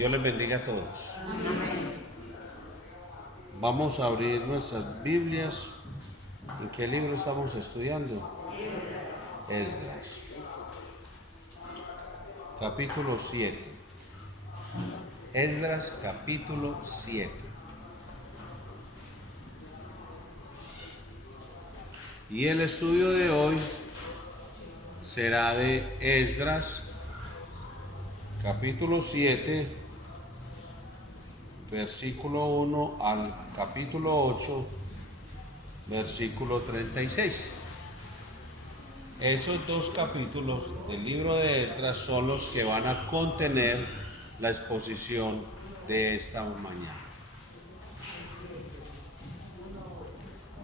Dios les bendiga a todos. Vamos a abrir nuestras Biblias. ¿En qué libro estamos estudiando? Esdras. Capítulo 7. Esdras capítulo 7. Y el estudio de hoy será de Esdras capítulo 7, versículo 1 al capítulo 8, versículo 36. Esos dos capítulos del libro de Esdras son los que van a contener la exposición de esta mañana.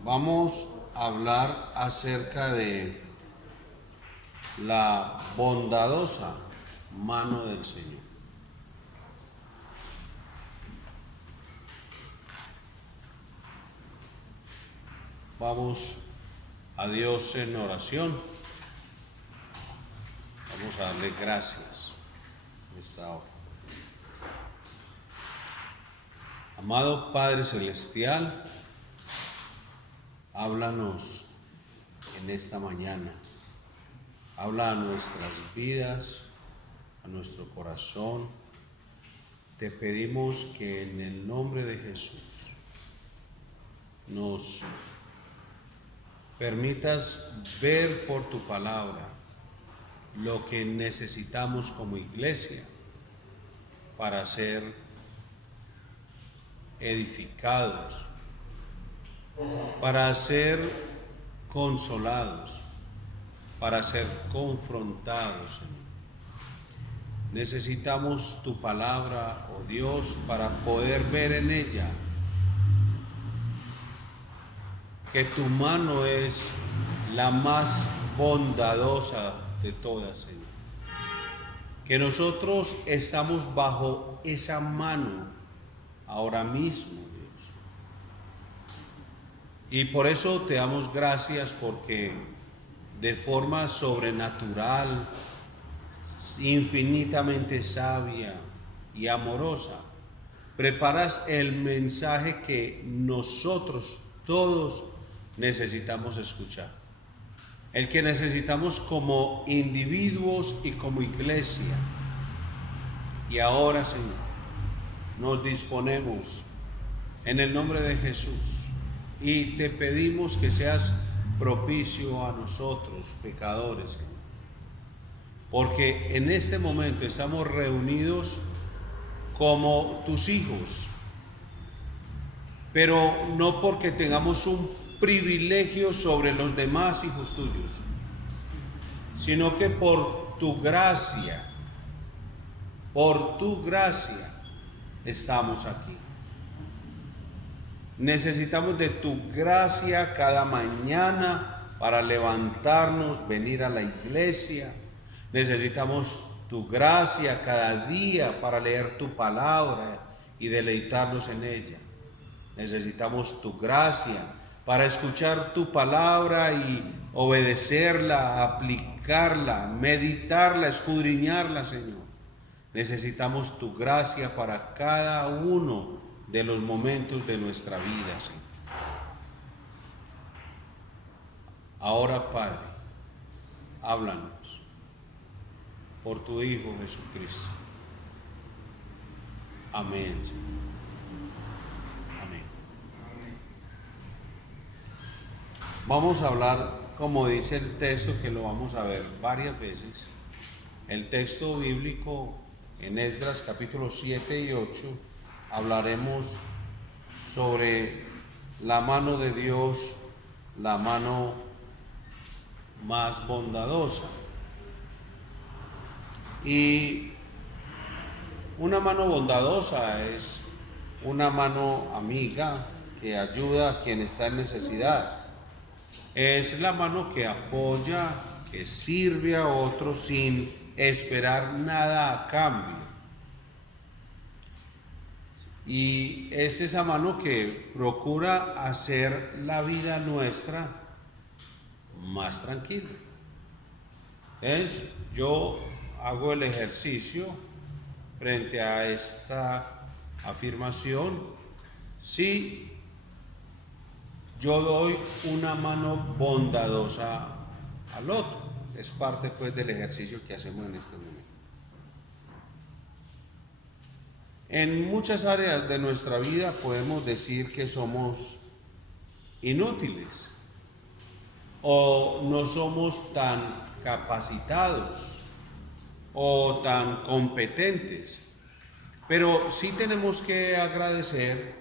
Vamos a hablar acerca de la bondadosa mano del Señor. Vamos a Dios en oración. Vamos a darle gracias en esta hora. Amado Padre Celestial, háblanos en esta mañana. Habla a nuestras vidas, a nuestro corazón. Te pedimos que en el nombre de Jesús nos permitas ver por tu palabra lo que necesitamos como iglesia para ser edificados, para ser consolados, para ser confrontados, Señor. Necesitamos tu palabra, oh Dios, para poder ver en ella que tu mano es la más bondadosa de todas, Señor. Que nosotros estamos bajo esa mano ahora mismo, Dios. Y por eso te damos gracias porque de forma sobrenatural, infinitamente sabia y amorosa, preparas el mensaje que nosotros todos necesitamos escuchar. El que necesitamos como individuos y como iglesia. Y ahora, Señor, nos disponemos en el nombre de Jesús y te pedimos que seas propicio a nosotros, pecadores, Señor. Porque en este momento estamos reunidos como tus hijos, pero no porque tengamos un privilegio sobre los demás hijos tuyos, sino que por tu gracia estamos aquí. Necesitamos de tu gracia cada mañana para levantarnos, venir a la iglesia. Necesitamos tu gracia cada día para leer tu palabra y deleitarnos en ella. Necesitamos tu gracia para escuchar tu palabra y obedecerla, aplicarla, meditarla, escudriñarla, Señor. Necesitamos tu gracia para cada uno de los momentos de nuestra vida, Señor. Ahora, Padre, háblanos por tu Hijo Jesucristo. Amén, Señor. Amén. Vamos a hablar, como dice el texto, que lo vamos a ver varias veces. El texto bíblico en Esdras capítulo 7 y 8, hablaremos sobre la mano de Dios, la mano más bondadosa. Y una mano bondadosa es una mano amiga que ayuda a quien está en necesidad. Es la mano que apoya, que sirve a otros sin esperar nada a cambio. Y es esa mano que procura hacer la vida nuestra más tranquila. Yo hago el ejercicio frente a esta afirmación? Sí, yo doy una mano bondadosa al otro. Es parte pues del ejercicio que hacemos en este momento. En muchas áreas de nuestra vida podemos decir que somos inútiles o no somos tan capacitados o tan competentes, pero sí tenemos que agradecer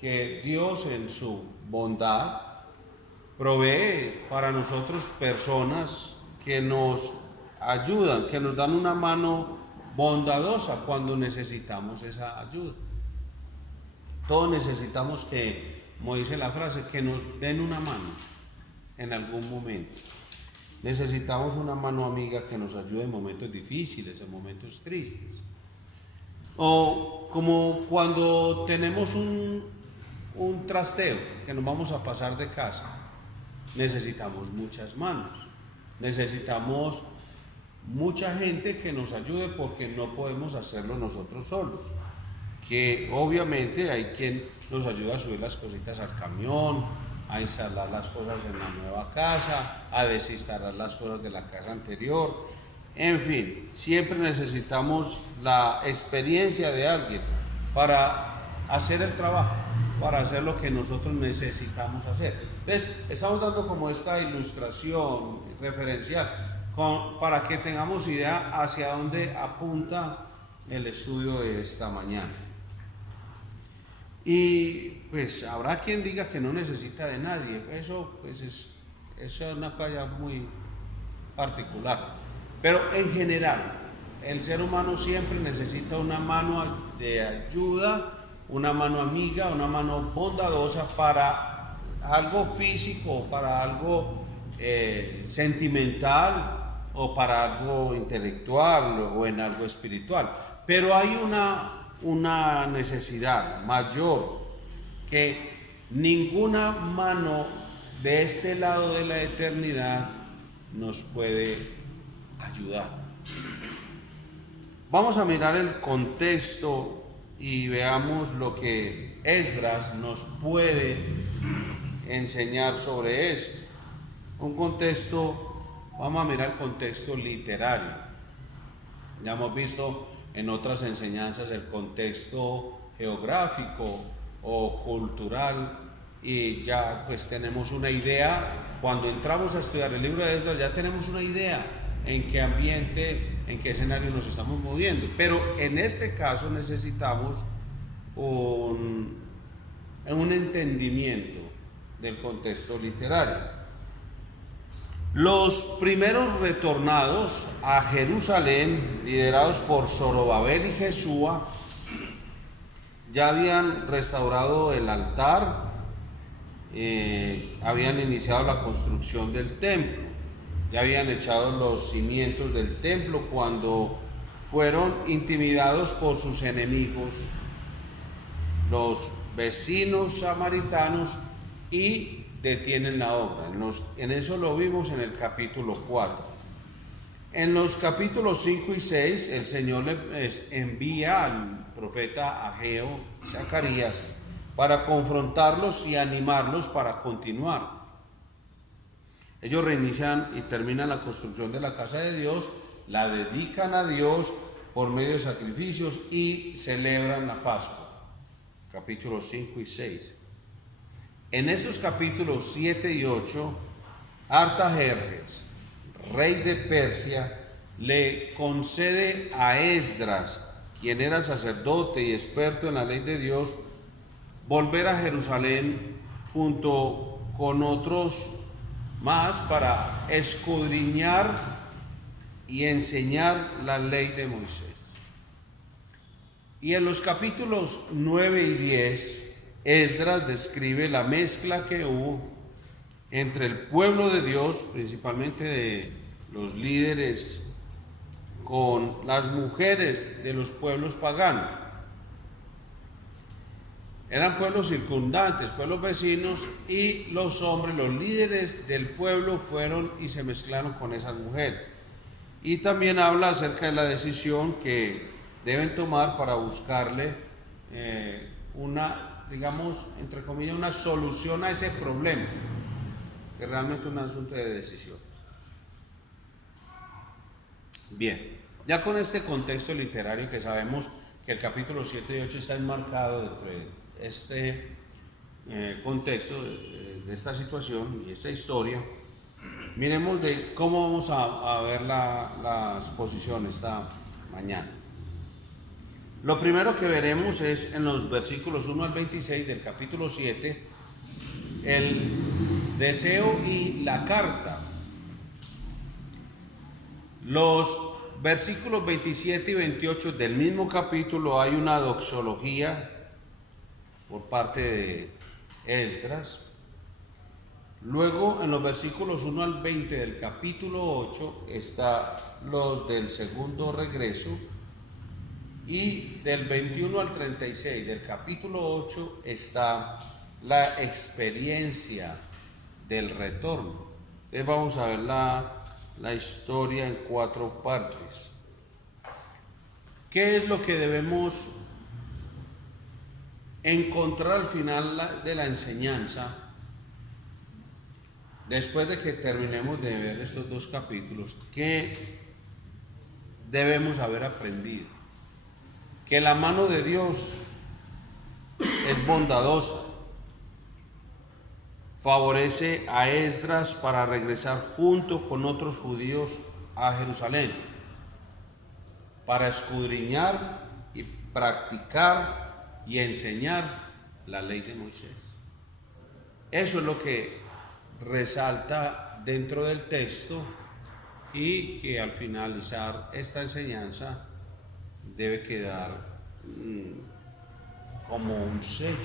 que Dios en su bondad provee para nosotros personas que nos ayudan, que nos dan una mano bondadosa cuando necesitamos esa ayuda. Todos necesitamos que, como dice la frase, que nos den una mano en algún momento. Necesitamos una mano amiga que nos ayude en momentos difíciles, en momentos tristes. O como cuando tenemos un trasteo, que nos vamos a pasar de casa, necesitamos muchas manos, necesitamos mucha gente que nos ayude porque no podemos hacerlo nosotros solos. Que obviamente hay quien nos ayuda a subir las cositas al camión, a instalar las cosas en la nueva casa, a desinstalar las cosas de la casa anterior. En fin, siempre necesitamos la experiencia de alguien para hacer el trabajo, para hacer lo que nosotros necesitamos hacer. Entonces, estamos dando como esta ilustración referencial para que tengamos idea hacia dónde apunta el estudio de esta mañana. Y pues habrá quien diga que no necesita de nadie. Eso pues es una cosa muy particular. Pero en general, el ser humano siempre necesita una mano de ayuda, una mano amiga, una mano bondadosa para algo físico, para algo sentimental o para algo intelectual o en algo espiritual. Pero hay una necesidad mayor que ninguna mano de este lado de la eternidad nos puede ayudar. Vamos a mirar el contexto y veamos lo que Esdras nos puede enseñar sobre esto. Un contexto, vamos a mirar el contexto literario. Ya hemos visto en otras enseñanzas el contexto geográfico o cultural y ya pues tenemos una idea. Cuando entramos a estudiar el libro de Esdras ya tenemos una idea en qué ambiente, en qué escenario nos estamos moviendo, pero en este caso necesitamos un entendimiento del contexto literario. Los primeros retornados a Jerusalén, liderados por Zorobabel y Jesúa, ya habían restaurado el altar, habían iniciado la construcción del templo, ya habían echado los cimientos del templo cuando fueron intimidados por sus enemigos, los vecinos samaritanos, y detienen la obra. En eso lo vimos en el capítulo 4. En los capítulos 5 y 6 el Señor le envía al profeta Ageo, Zacarías, para confrontarlos y animarlos para continuar. Ellos reinician y terminan la construcción de la casa de Dios, la dedican a Dios por medio de sacrificios y celebran la Pascua. Capítulos 5 y 6. En esos capítulos 7 y 8, Artajerjes, rey de Persia, le concede a Esdras, quien era sacerdote y experto en la ley de Dios, volver a Jerusalén junto con otros más para escudriñar y enseñar la ley de Moisés. Y en los capítulos 9 y 10, Esdras describe la mezcla que hubo entre el pueblo de Dios, principalmente de los líderes, con las mujeres de los pueblos paganos. Eran pueblos circundantes, pueblos vecinos, y los hombres, los líderes del pueblo, fueron y se mezclaron con esas mujeres. Y también habla acerca de la decisión que deben tomar para buscarle una, digamos, entre comillas, una solución a ese problema, que realmente es un asunto de decisiones. Bien, ya con este contexto literario, que sabemos que el capítulo 7 y 8 está enmarcado dentro de este contexto de esta situación y esta historia, miremos de cómo vamos a ver las posiciones esta mañana. Lo primero que veremos es en los versículos 1 al 26 del capítulo 7, el deseo y la carta. Los versículos 27 y 28 del mismo capítulo hay una doxología por parte de Esdras. Luego en los versículos 1 al 20 del capítulo 8 está los del segundo regreso, y del 21 al 36 del capítulo 8 está la experiencia del retorno. Entonces vamos a ver la historia en 4 partes. ¿Qué es lo que debemos encontrar al final de la enseñanza? Después de que terminemos de ver estos 2 capítulos, ¿qué debemos haber aprendido? Que la mano de Dios es bondadosa, favorece a Esdras para regresar junto con otros judíos a Jerusalén, para escudriñar y practicar y enseñar la ley de Moisés. Eso es lo que resalta dentro del texto, y que al finalizar esta enseñanza debe quedar como un sello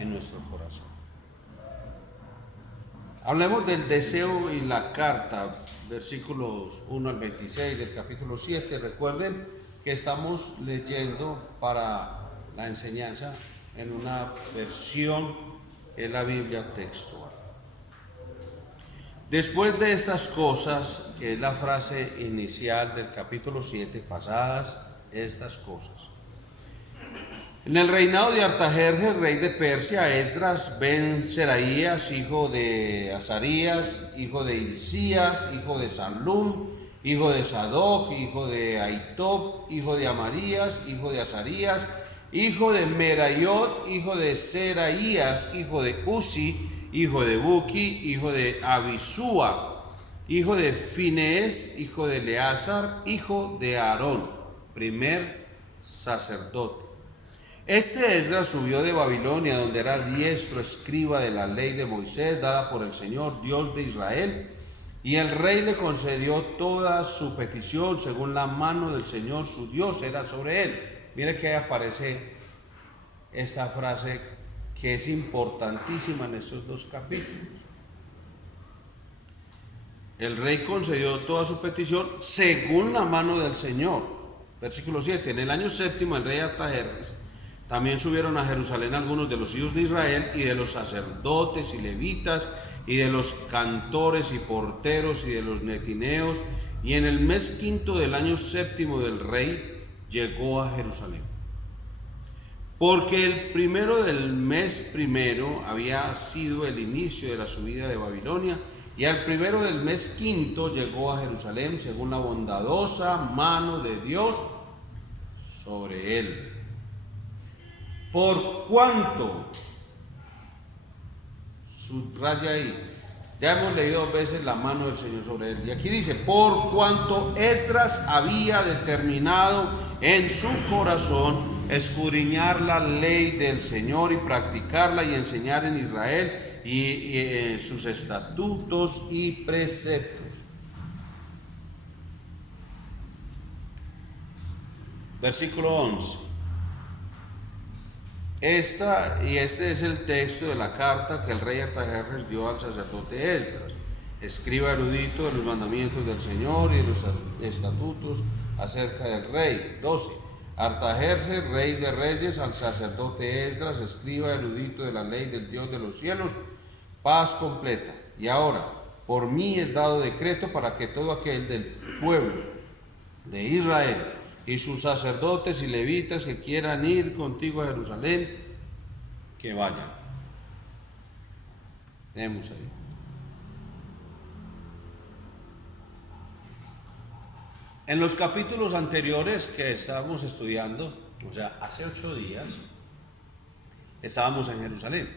en nuestro corazón. Hablemos del deseo y la carta, versículos 1 al 26 del capítulo 7. Recuerden que estamos leyendo para la enseñanza en una versión de la Biblia textual. Después de estas cosas, que es la frase inicial del capítulo 7, pasadas estas cosas. En el reinado de Artajerjes, rey de Persia, Esdras ben Seraías, hijo de Azarías, hijo de Hilcías, hijo de Salum, hijo de Sadoc, hijo de Ahitob, hijo de Amarías, hijo de Azarías, hijo de Merayot, hijo de Seraías, hijo de Uzi, hijo de Buki, hijo de Abisúa, hijo de Finees, hijo de Eleazar, hijo de Aarón, primer sacerdote. Este Esdras subió de Babilonia, donde era diestro escriba de la ley de Moisés, dada por el Señor, Dios de Israel, y el rey le concedió toda su petición, según la mano del Señor su Dios era sobre él. Mire que ahí aparece esta frase que es importantísima en estos 2 capítulos. El rey concedió toda su petición según la mano del Señor. Versículo 7. En el año 7º, el rey Artajerjes, también subieron a Jerusalén algunos de los hijos de Israel, y de los sacerdotes y levitas, y de los cantores y porteros, y de los netineos, y en el mes 5º del año 7º del rey llegó a Jerusalén. Porque el primero del mes primero había sido el inicio de la subida de Babilonia, y al primero del mes 5º llegó a Jerusalén según la bondadosa mano de Dios sobre él. Por cuanto, subraya ahí, ya hemos leído 2 veces la mano del Señor sobre él, y aquí dice, por cuanto Esdras había determinado en su corazón escudriñar la ley del Señor y practicarla y enseñar en Israel y sus estatutos y preceptos. Versículo 11. Este es el texto de la carta que el rey Artajerjes dio al sacerdote Esdras, escriba erudito de los mandamientos del Señor y de los estatutos acerca del rey. 12. Artajerjes, rey de reyes, al sacerdote Esdras, escriba erudito de la ley del Dios de los cielos, paz completa. Y ahora, por mí es dado decreto para que todo aquel del pueblo de Israel y sus sacerdotes y levitas que quieran ir contigo a Jerusalén, que vayan. Tenemos ahí. En los capítulos anteriores que estábamos estudiando, o sea, hace 8 días, estábamos en Jerusalén.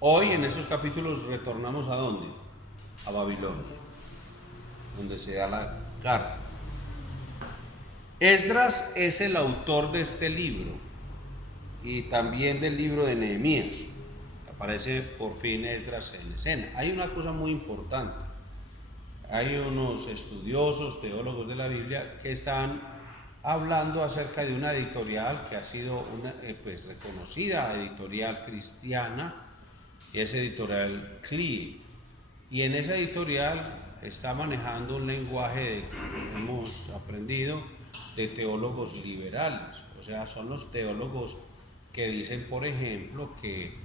Hoy en estos capítulos retornamos ¿a dónde? A Babilonia, donde se da la carta. Esdras es el autor de este libro y también del libro de Nehemías. Aparece por fin Esdras en escena. Hay una cosa muy importante. Hay unos estudiosos, teólogos de la Biblia que están hablando acerca de una editorial que ha sido una reconocida editorial cristiana, y es editorial CLI. Y en esa editorial está manejando un lenguaje, hemos aprendido, de teólogos liberales. O sea, son los teólogos que dicen, por ejemplo, que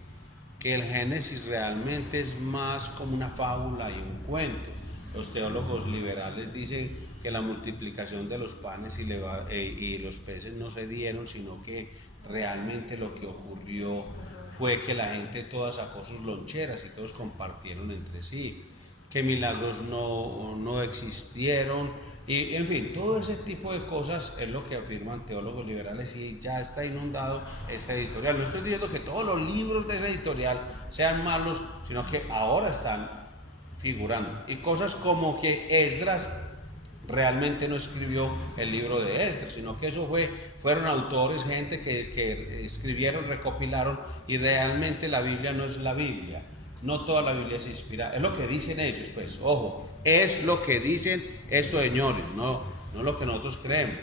el Génesis realmente es más como una fábula y un cuento. Los teólogos liberales dicen que la multiplicación de los panes y los peces no se dieron, sino que realmente lo que ocurrió fue que la gente toda sacó sus loncheras y todos compartieron entre sí, que milagros no existieron, y en fin, todo ese tipo de cosas es lo que afirman teólogos liberales, y ya está inundado esta editorial. No estoy diciendo que todos los libros de esa editorial sean malos, sino que ahora están figurando, y cosas como que Esdras realmente no escribió el libro de Esdras, sino que fueron autores, gente que escribieron, recopilaron, y realmente la Biblia no es la Biblia. No toda la Biblia es inspirada, es lo que dicen ellos, pues, ojo, es lo que dicen esos señores, no lo que nosotros creemos.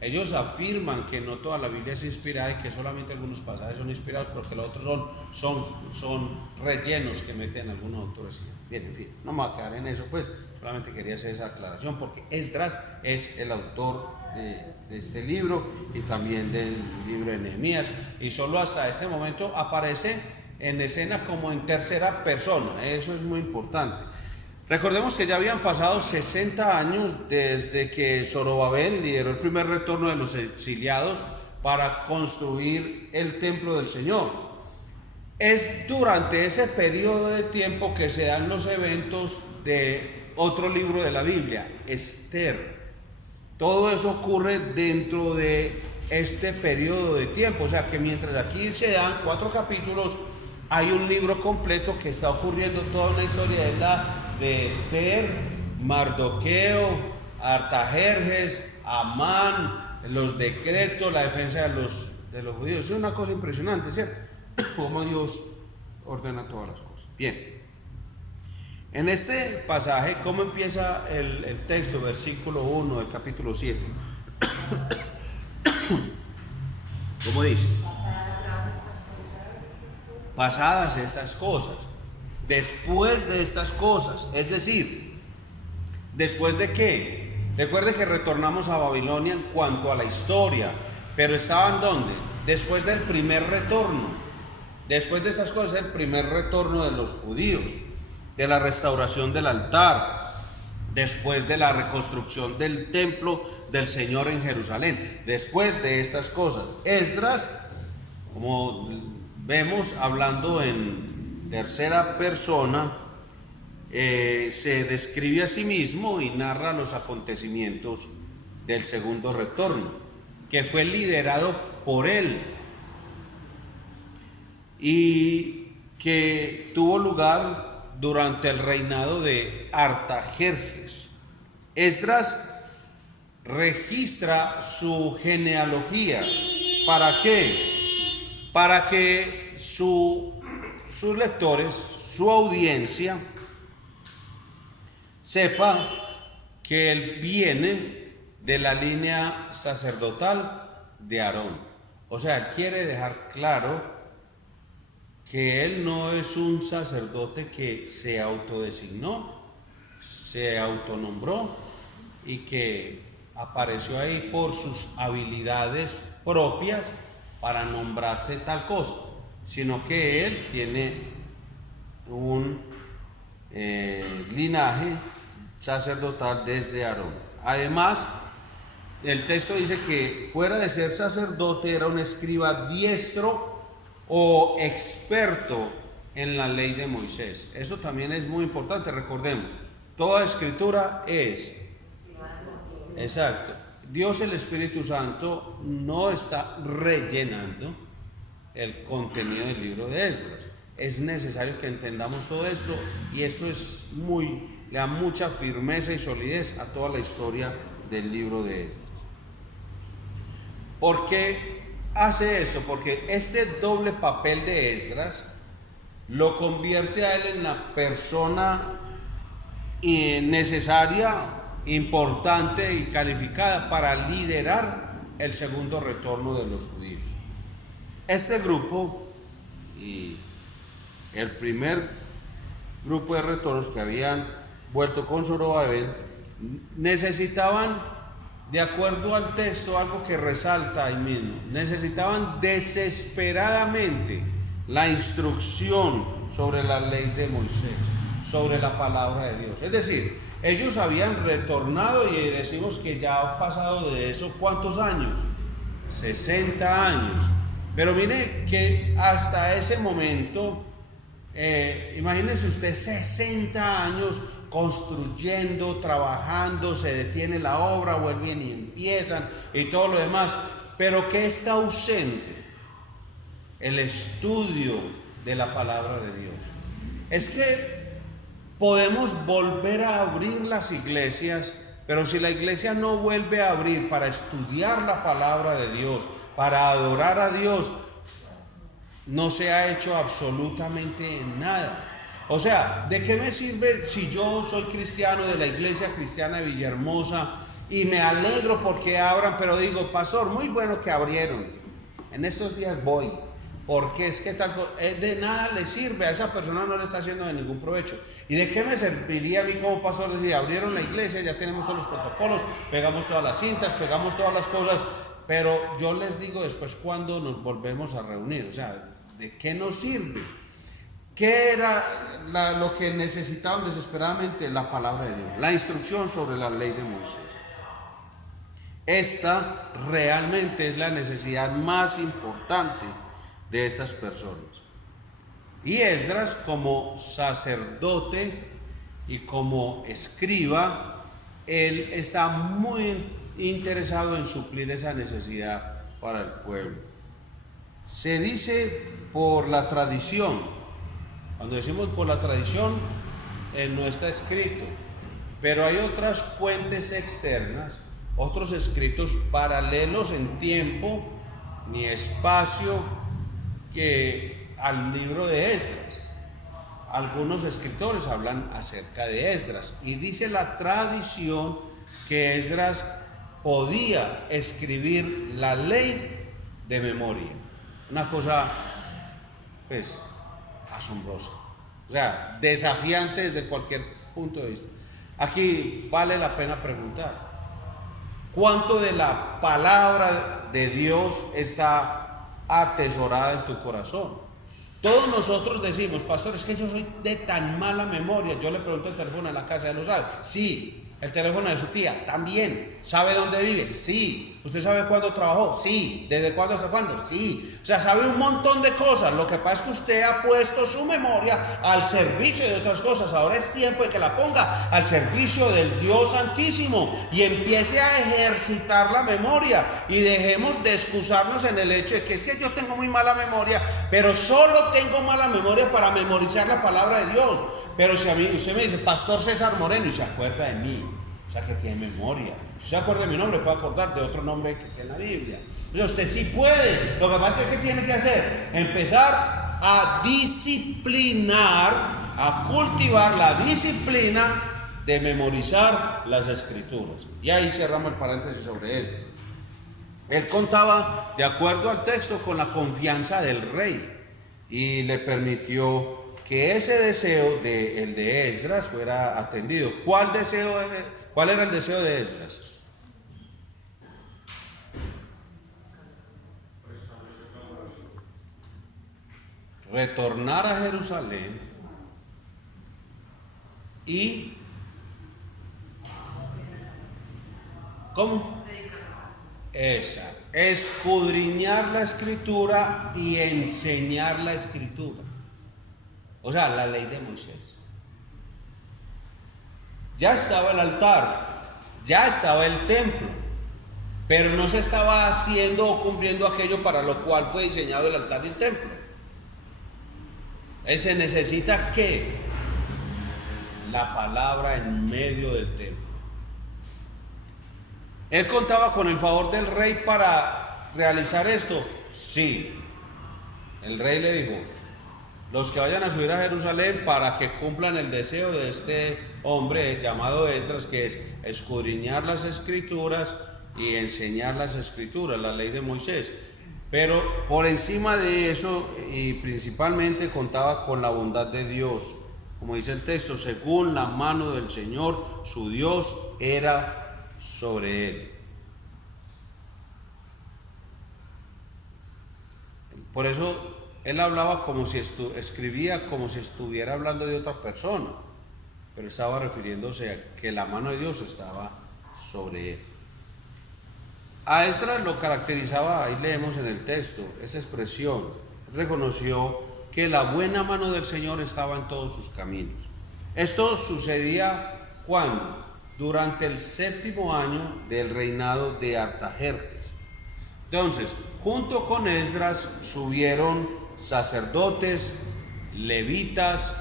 Ellos afirman que no toda la Biblia es inspirada y que solamente algunos pasajes son inspirados, porque los otros son rellenos que meten algunos autores. Bien, en fin, no me voy a quedar en eso, pues, solamente quería hacer esa aclaración, porque Esdras es el autor de este libro y también del libro de Nehemías, y solo hasta este momento aparece en escena como en tercera persona. Eso es muy importante. Recordemos que ya habían pasado 60 años desde que Zorobabel lideró el primer retorno de los exiliados para construir el templo del Señor. Es durante ese periodo de tiempo que se dan los eventos de otro libro de la Biblia, Esther. Todo eso ocurre dentro de este periodo de tiempo. O sea que mientras aquí se dan 4 capítulos, hay un libro completo que está ocurriendo toda una historia de Esther, Mardoqueo, Artajerjes, Amán, los decretos, la defensa de los judíos. Es una cosa impresionante, ¿cierto? Cómo Dios ordena todas las cosas. Bien. En este pasaje, ¿cómo empieza el texto? Versículo 1 del capítulo 7. ¿Cómo dice? Pasadas estas cosas, después de estas cosas, es decir, ¿después de qué? Recuerde que retornamos a Babilonia en cuanto a la historia, pero ¿estaban dónde? Después del primer retorno. Después de esas cosas, el primer retorno de los judíos, de la restauración del altar, después de la reconstrucción del templo del Señor en Jerusalén. Después de estas cosas, Esdras, como vemos hablando en tercera persona, se describe a sí mismo y narra los acontecimientos del segundo retorno, que fue liderado por él y que tuvo lugar durante el reinado de Artajerjes. Esdras registra su genealogía. ¿Para qué? Para que sus lectores, su audiencia, sepa que él viene de la línea sacerdotal de Aarón. O sea, él quiere dejar claro que él no es un sacerdote que se autodesignó, se autonombró y que apareció ahí por sus habilidades propias para nombrarse tal cosa, sino que él tiene un linaje sacerdotal desde Aarón. Además, el texto dice que fuera de ser sacerdote era un escriba diestro o experto en la ley de Moisés. Eso también es muy importante, recordemos, toda escritura es, exacto, Dios el Espíritu Santo no está rellenando el contenido del libro de Esdras. Es necesario que entendamos todo esto, y esto le da mucha firmeza y solidez a toda la historia del libro de Esdras. ¿Por qué hace esto? Porque este doble papel de Esdras lo convierte a él en la persona necesaria, importante y calificada para liderar el segundo retorno de los judíos. Este grupo y el primer grupo de retornos que habían vuelto con Zorobabel necesitaban, de acuerdo al texto, algo que resalta ahí mismo, necesitaban desesperadamente la instrucción sobre la ley de Moisés, sobre la palabra de Dios. Es decir, ellos habían retornado, y decimos que ya han pasado de eso, ¿cuántos años? 60 años. Pero mire que hasta ese momento, imagínense usted 60 años construyendo, trabajando, se detiene la obra, vuelven y empiezan y todo lo demás. Pero ¿qué está ausente? El estudio de la palabra de Dios. Es que podemos volver a abrir las iglesias, pero si la iglesia no vuelve a abrir para estudiar la palabra de Dios, para adorar a Dios, no se ha hecho absolutamente nada. O sea, ¿de qué me sirve si yo soy cristiano de la iglesia cristiana de Villahermosa y me alegro porque abran, pero digo, pastor, muy bueno que abrieron, en estos días voy, porque es que de nada le sirve, a esa persona no le está haciendo de ningún provecho? ¿Y de qué me serviría a mí como pastor decir, abrieron la iglesia, ya tenemos todos los protocolos, pegamos todas las cintas, pegamos todas las cosas, pero yo les digo después cuando nos volvemos a reunir? O sea, ¿de qué nos sirve? ¿Qué era lo que necesitaban desesperadamente? La palabra de Dios, la instrucción sobre la ley de Moisés. Esta realmente es la necesidad más importante de estas personas. Y Esdras, como sacerdote y como escriba, él está muy interesado en suplir esa necesidad para el pueblo. Se dice por la tradición. Cuando decimos por la tradición, no está escrito, pero hay otras fuentes externas, otros escritos paralelos en tiempo ni espacio al libro de Esdras. Algunos escritores hablan acerca de Esdras, y dice la tradición que Esdras podía escribir la ley de memoria. Una cosa, pues, asombrosa, o sea, desafiante desde cualquier punto de vista. Aquí vale la pena preguntar, ¿cuánto de la palabra de Dios está atesorada en tu corazón? Todos nosotros decimos, pastor, es que yo soy de tan mala memoria. Yo le pregunto el teléfono en la casa, ¿ya lo sabe? Sí. El teléfono de su tía, también. ¿Sabe dónde vive? Sí. ¿Usted sabe cuándo trabajó? Sí. ¿Desde cuándo hasta cuándo? Sí. O sea, sabe un montón de cosas. Lo que pasa es que usted ha puesto su memoria al servicio de otras cosas. Ahora es tiempo de que la ponga al servicio del Dios Santísimo y empiece a ejercitar la memoria, y dejemos de excusarnos en el hecho de que es que yo tengo muy mala memoria, pero solo tengo mala memoria para memorizar la palabra de Dios. Pero si a mí usted me dice, pastor César Moreno, y se acuerda de mí, o sea que tiene memoria. Si se acuerda de mi nombre, puede acordar de otro nombre que está en la Biblia. Entonces usted sí puede. Lo que pasa es que ¿qué tiene que hacer? Empezar a disciplinar, a cultivar la disciplina de memorizar las escrituras. Y ahí cerramos el paréntesis sobre esto. Él contaba, de acuerdo al texto, con la confianza del rey, y le permitió que ese deseo el de Esdras fuera atendido. ¿Cuál era el deseo de Esdras? Retornar a Jerusalén y ¿cómo? Esa, escudriñar la escritura y enseñar la escritura. O sea, la ley de Moisés. Ya estaba el altar, ya estaba el templo, pero no se estaba haciendo o cumpliendo aquello para lo cual fue diseñado el altar y el templo. Se necesita que la palabra en medio del templo. ¿Él contaba con el favor del rey para realizar esto? Sí. El rey le dijo: los que vayan a subir a Jerusalén para que cumplan el deseo de este hombre llamado Esdras, que es escudriñar las escrituras y enseñar las escrituras, la ley de Moisés. Pero por encima de eso, y principalmente, contaba con la bondad de Dios. Como dice el texto, según la mano del Señor, su Dios era sobre él. Por eso él hablaba como si escribía como si estuviera hablando de otra persona, pero estaba refiriéndose a que la mano de Dios estaba sobre él. A Esdras lo caracterizaba, ahí leemos en el texto, esa expresión. Reconoció que la buena mano del Señor estaba en todos sus caminos. Esto sucedía cuando, durante el 7º año del reinado de Artajerjes. Entonces, junto con Esdras subieron sacerdotes, levitas,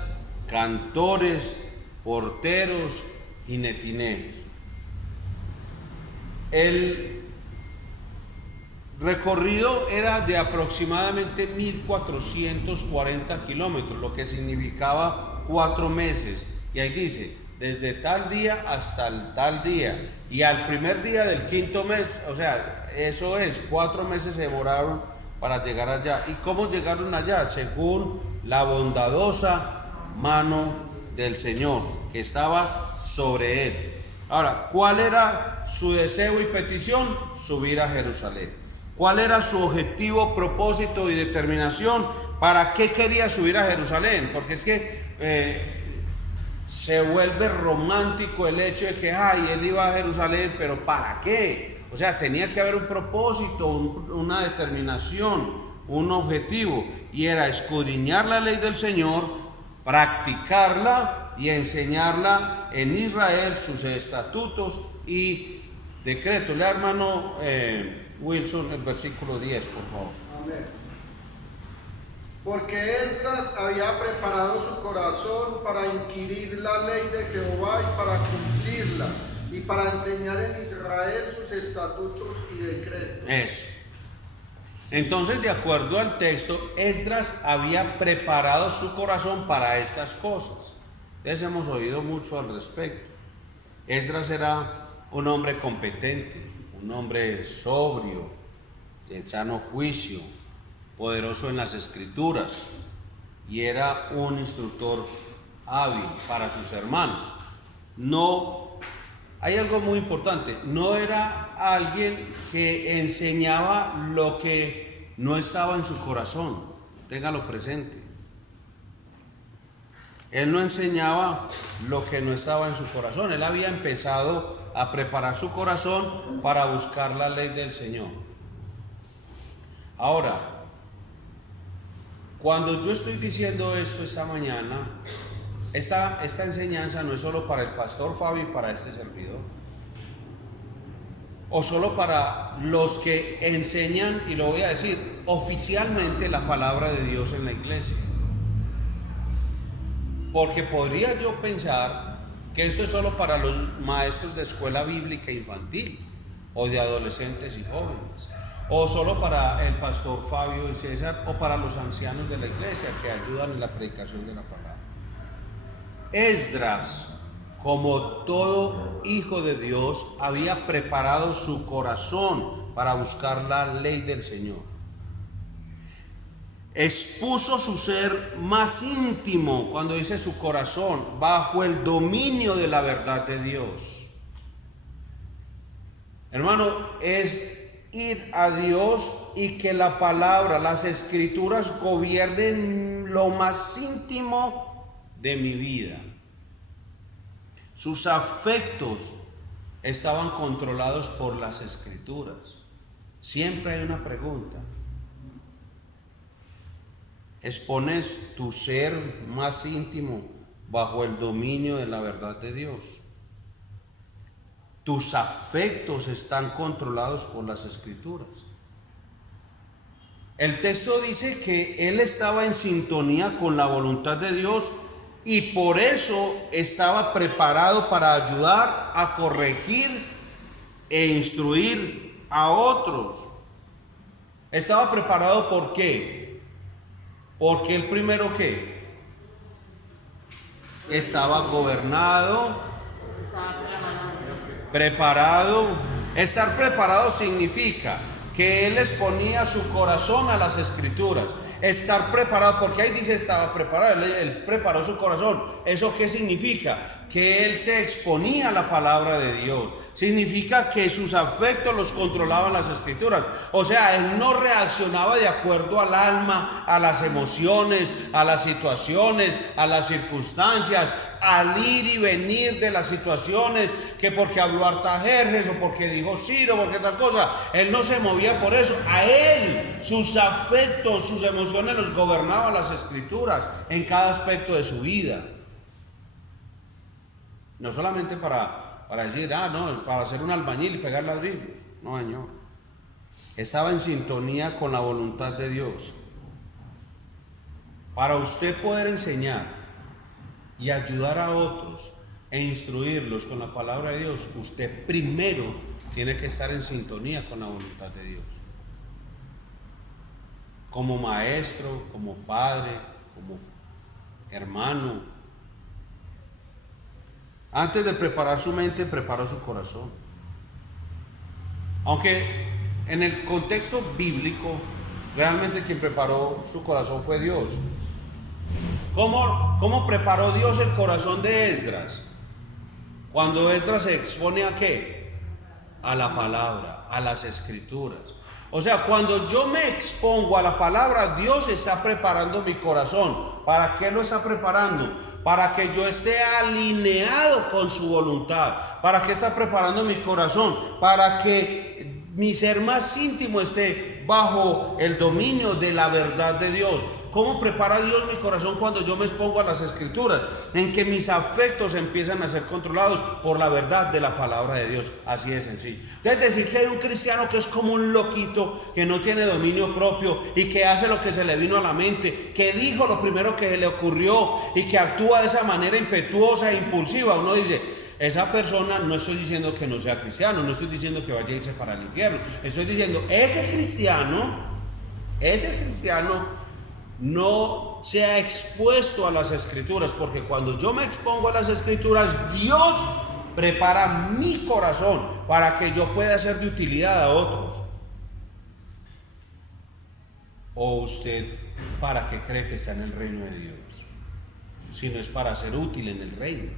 cantores, porteros y netineos. El recorrido era de aproximadamente 1440 kilómetros, lo que significaba 4 meses. Y ahí dice, desde tal día hasta el tal día. Y al primer día del 5.º mes, o sea, eso es, 4 meses se demoraron para llegar allá. ¿Y cómo llegaron allá? Según la bondadosa mano del Señor, que estaba sobre él. Ahora, ¿cuál era su deseo y petición? Subir a Jerusalén. ¿Cuál era su objetivo, propósito y determinación? ¿Para qué quería subir a Jerusalén? Porque es que se vuelve romántico el hecho de que él iba a Jerusalén, pero ¿para qué? O sea, tenía que haber un propósito, una determinación, un objetivo, y era escudriñar la ley del Señor, practicarla y enseñarla en Israel, sus estatutos y decretos. Lea, hermano Wilson, el versículo 10, por favor. Amén. Porque Esdras había preparado su corazón para inquirir la ley de Jehová y para cumplirla, y para enseñar en Israel sus estatutos y decretos. Eso. Entonces, de acuerdo al texto, Esdras había preparado su corazón para estas cosas. Entonces hemos oído mucho al respecto. Esdras era un hombre competente, un hombre sobrio, de sano juicio, poderoso en las escrituras, y era un instructor hábil para sus hermanos. No, hay algo muy importante, no era alguien que enseñaba lo que no estaba en su corazón, téngalo presente. Él no enseñaba lo que no estaba en su corazón. Él había empezado a preparar su corazón para buscar la ley del Señor. Ahora, cuando yo estoy diciendo esto esta mañana, esta enseñanza no es solo para el pastor Fabio y para este servidor, o solo para los que enseñan, y lo voy a decir, oficialmente la palabra de Dios en la iglesia. Porque podría yo pensar que esto es solo para los maestros de escuela bíblica infantil, o de adolescentes y jóvenes, o solo para el pastor Fabio y César, o para los ancianos de la iglesia que ayudan en la predicación de la palabra. Esdras, como todo hijo de Dios, había preparado su corazón para buscar la ley del Señor. Expuso su ser más íntimo, cuando dice su corazón, bajo el dominio de la verdad de Dios. Hermano, es ir a Dios y que la palabra, las escrituras gobiernen lo más íntimo de mi vida. Sus afectos estaban controlados por las escrituras. siempre hay una pregunta. ¿Expones tu ser más íntimo bajo el dominio de la verdad de Dios? ¿Tus afectos están controlados por las Escrituras? El texto dice que él estaba en sintonía con la voluntad de Dios y por eso estaba preparado para ayudar a corregir e instruir a otros. Estaba preparado, ¿por qué? Porque el primero, ¿qué? Estaba gobernado, preparado. Estar preparado significa que él exponía su corazón a las Escrituras. Estar preparado, porque ahí dice estaba preparado, él preparó su corazón. ¿Eso qué significa? Que él se exponía a la palabra de Dios. Significa que sus afectos los controlaban las Escrituras. O sea, él no reaccionaba de acuerdo al alma, a las emociones, a las situaciones, a las circunstancias, al ir y venir de las situaciones, que porque habló Artajerjes o porque dijo Ciro, porque tal cosa. Él no se movía por eso. A él, sus afectos, sus emociones los gobernaban las Escrituras en cada aspecto de su vida. No solamente para decir, no, para ser un albañil y pegar ladrillos. No, señor. Estaba en sintonía con la voluntad de Dios. Para usted poder enseñar y ayudar a otros e instruirlos con la palabra de Dios, usted primero tiene que estar en sintonía con la voluntad de Dios. Como maestro, como padre, como hermano. Antes de preparar su mente, preparó su corazón. Aunque en el contexto bíblico, realmente quien preparó su corazón fue Dios. ¿Cómo preparó Dios el corazón de Esdras? Cuando Esdras se expone ¿a qué? A la palabra, a las Escrituras. O sea, cuando yo me expongo a la palabra, Dios está preparando mi corazón. ¿Para qué lo está preparando? Para que yo esté alineado con su voluntad. ¿Para qué está preparando mi corazón? Para que mi ser más íntimo esté bajo el dominio de la verdad de Dios. ¿Cómo prepara Dios mi corazón cuando yo me expongo a las Escrituras? En que mis afectos empiezan a ser controlados por la verdad de la palabra de Dios. Así de sencillo. Es decir, que hay un cristiano que es como un loquito, que no tiene dominio propio y que hace lo que se le vino a la mente, que dijo lo primero que se le ocurrió y que actúa de esa manera impetuosa e impulsiva. Uno dice, esa persona, no estoy diciendo que no sea cristiano, no estoy diciendo que vaya a irse para el infierno. Estoy diciendo, ese cristiano no se ha expuesto a las Escrituras, porque cuando yo me expongo a las Escrituras, Dios prepara mi corazón para que yo pueda ser de utilidad a otros. ¿O usted para qué cree que está en el reino de Dios? Si no es para ser útil en el reino.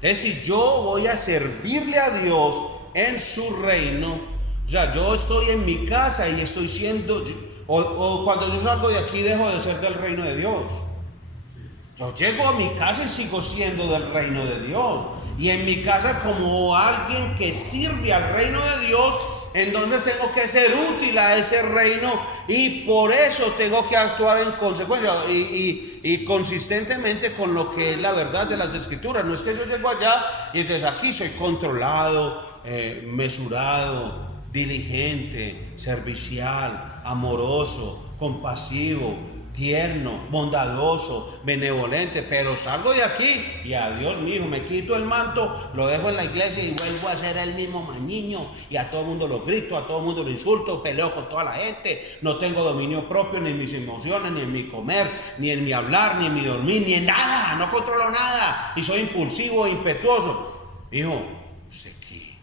Es decir, yo voy a servirle a Dios en su reino. O sea, yo estoy en mi casa y estoy siendo... O cuando yo salgo de aquí dejo de ser del reino de Dios. Yo llego a mi casa y sigo siendo del reino de Dios. Y en mi casa como alguien que sirve al reino de Dios, entonces tengo que ser útil a ese reino y por eso tengo que actuar en consecuencia y consistentemente con lo que es la verdad de las Escrituras. No es que yo llego allá y entonces aquí soy controlado, mesurado, diligente, servicial, amoroso, compasivo, tierno, bondadoso, benevolente, pero salgo de aquí y adiós mío, me quito el manto, lo dejo en la iglesia y vuelvo a ser el mismo mañiño y a todo el mundo lo grito, a todo el mundo lo insulto, peleo con toda la gente, no tengo dominio propio ni en mis emociones, ni en mi comer, ni en mi hablar, ni en mi dormir, ni en nada, no controlo nada y soy impulsivo e impetuoso. Hijo, ¿usted qué?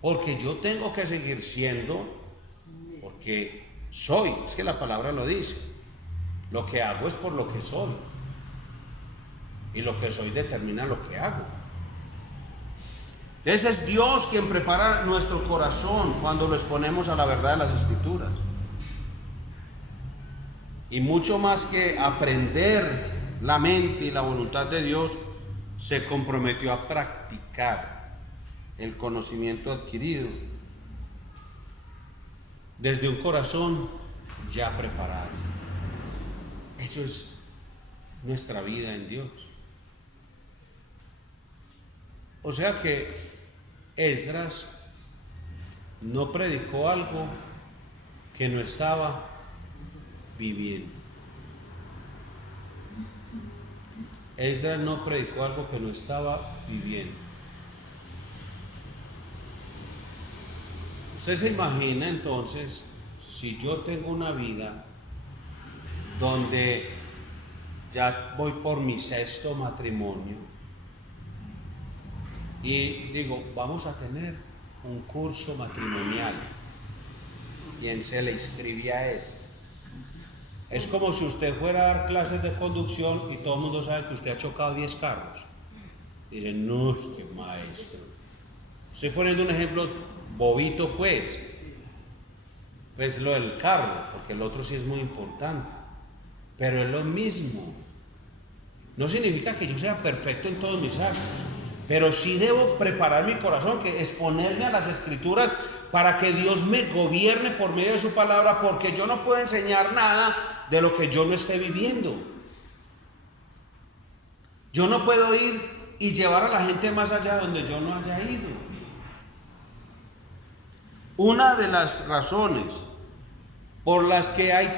Porque yo tengo que seguir siendo, porque soy, es que la palabra lo dice, lo que hago es por lo que soy, y lo que soy determina lo que hago. Ese es Dios quien prepara nuestro corazón cuando lo exponemos a la verdad de las Escrituras. Y mucho más que aprender la mente y la voluntad de Dios, se comprometió a practicar el conocimiento adquirido desde un corazón ya preparado. Eso es nuestra vida en Dios. O sea que Esdras no predicó algo que no estaba viviendo. Esdras no predicó algo que no estaba viviendo. Usted se imagina entonces, si yo tengo una vida donde ya voy por mi 6º matrimonio y digo, vamos a tener un curso matrimonial, ¿quién se le inscribía a eso? Es como si usted fuera a dar clases de conducción y todo el mundo sabe que usted ha chocado 10 carros. Dicen, no, qué maestro. Estoy poniendo un ejemplo bobito, pues lo del carro, porque el otro sí es muy importante, pero es lo mismo. No significa que yo sea perfecto en todos mis actos, pero sí debo preparar mi corazón, que exponerme a las Escrituras para que Dios me gobierne por medio de su palabra, porque yo no puedo enseñar nada de lo que yo no esté viviendo. Yo no puedo ir y llevar a la gente más allá donde yo no haya ido. Una de las razones por las que hay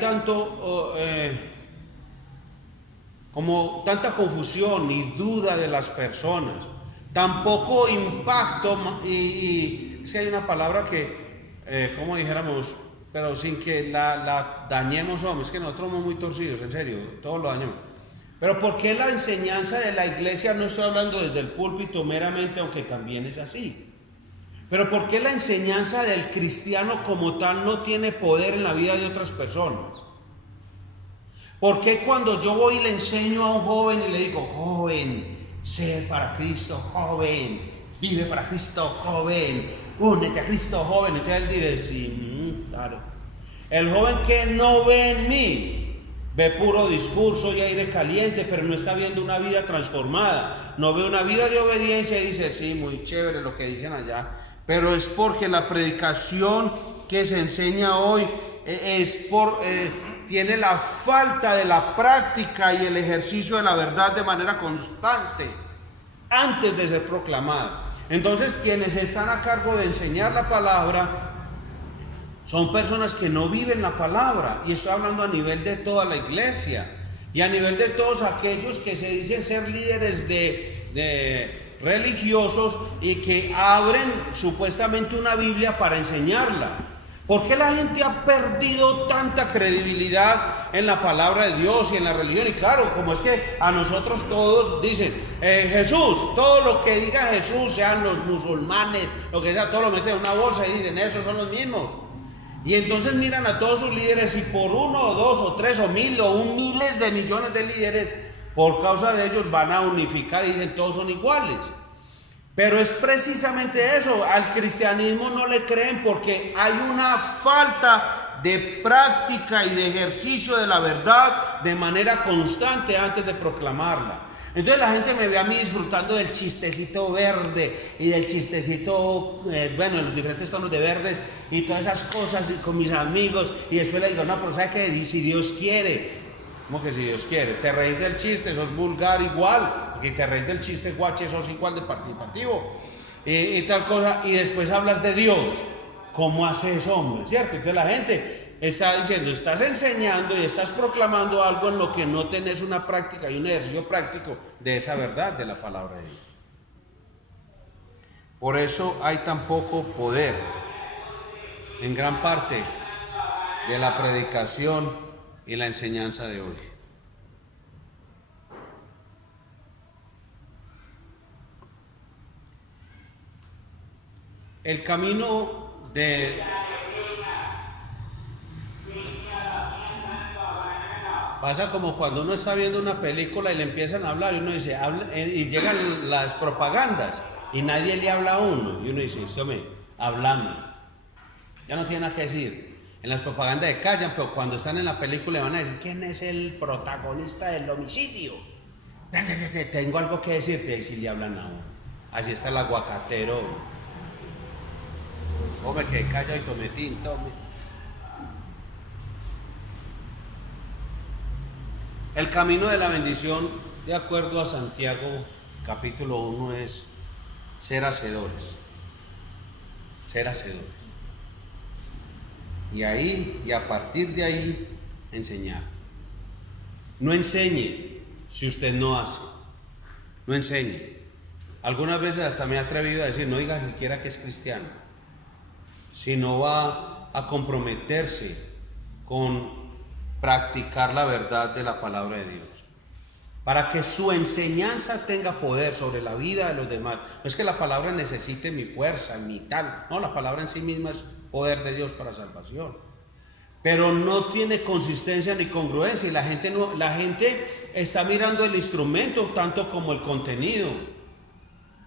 como tanta confusión y duda de las personas, tan poco impacto, y si hay una palabra que, como dijéramos, pero sin que la dañemos, hombre, es que nosotros somos muy torcidos, en serio, todos lo dañamos. Pero ¿por qué la enseñanza de la iglesia, no estoy hablando desde el púlpito meramente, aunque también es así? Pero ¿por qué la enseñanza del cristiano como tal no tiene poder en la vida de otras personas? ¿Por qué cuando yo voy y le enseño a un joven y le digo, joven, sé para Cristo, joven, vive para Cristo, joven, únete a Cristo, joven? Entonces él dice, sí, claro. El joven que no ve en mí, ve puro discurso y aire caliente, pero no está viendo una vida transformada, no ve una vida de obediencia y dice, sí, muy chévere lo que dicen allá, pero es porque la predicación que se enseña hoy tiene la falta de la práctica y el ejercicio de la verdad de manera constante antes de ser proclamada. Entonces, quienes están a cargo de enseñar la palabra son personas que no viven la palabra, y estoy hablando a nivel de toda la iglesia y a nivel de todos aquellos que se dicen ser líderes de religiosos y que abren supuestamente una Biblia para enseñarla. ¿Por qué la gente ha perdido tanta credibilidad en la palabra de Dios y en la religión? Y claro, como es que a nosotros todos dicen, Jesús, todo lo que diga Jesús, sean los musulmanes, lo que sea, todo lo meten en una bolsa y dicen, esos son los mismos. Y entonces miran a todos sus líderes y por 1 o 2 o 3 o 1000 o miles de millones de líderes, por causa de ellos van a unificar y dicen todos son iguales. Pero es precisamente eso, al cristianismo no le creen porque hay una falta de práctica y de ejercicio de la verdad de manera constante antes de proclamarla. Entonces la gente me ve a mí disfrutando del chistecito verde y del chistecito, los diferentes tonos de verdes y todas esas cosas con mis amigos, y después le digo, no, pero ¿sabes qué? Si Dios quiere. ¿Cómo que si Dios quiere? Te reís del chiste, sos vulgar igual, y te reís del chiste guache, sos igual de participativo, y tal cosa, y después hablas de Dios. ¿Cómo haces, hombre? ¿Cierto? Entonces la gente está diciendo, estás enseñando y estás proclamando algo en lo que no tenés una práctica y un ejercicio práctico de esa verdad de la palabra de Dios. Por eso hay tan poco poder en gran parte de la predicación y la enseñanza de hoy. El camino de pasa como cuando uno está viendo una película y le empiezan a hablar y uno dice, y llegan las propagandas y nadie le habla a uno y uno dice, háblame. Ya no tiene nada que decir. En las propagandas de callan, pero cuando están en la película le van a decir, ¿quién es el protagonista del homicidio? Tengo algo que decirte, y si le hablan a uno. Así está el aguacatero. Come que calla y tome tinto. El camino de la bendición, de acuerdo a Santiago capítulo 1, es ser hacedores. Ser hacedores. Y a partir de ahí, enseñar. No enseñe si usted no hace. No enseñe. Algunas veces hasta me he atrevido a decir, no diga siquiera que es cristiano, si no va a comprometerse con practicar la verdad de la palabra de Dios, para que su enseñanza tenga poder sobre la vida de los demás. No es que la palabra necesite mi fuerza, mi tal, no, la palabra en sí misma es poder de Dios para salvación, pero no tiene consistencia ni congruencia, y la gente está mirando el instrumento tanto como el contenido.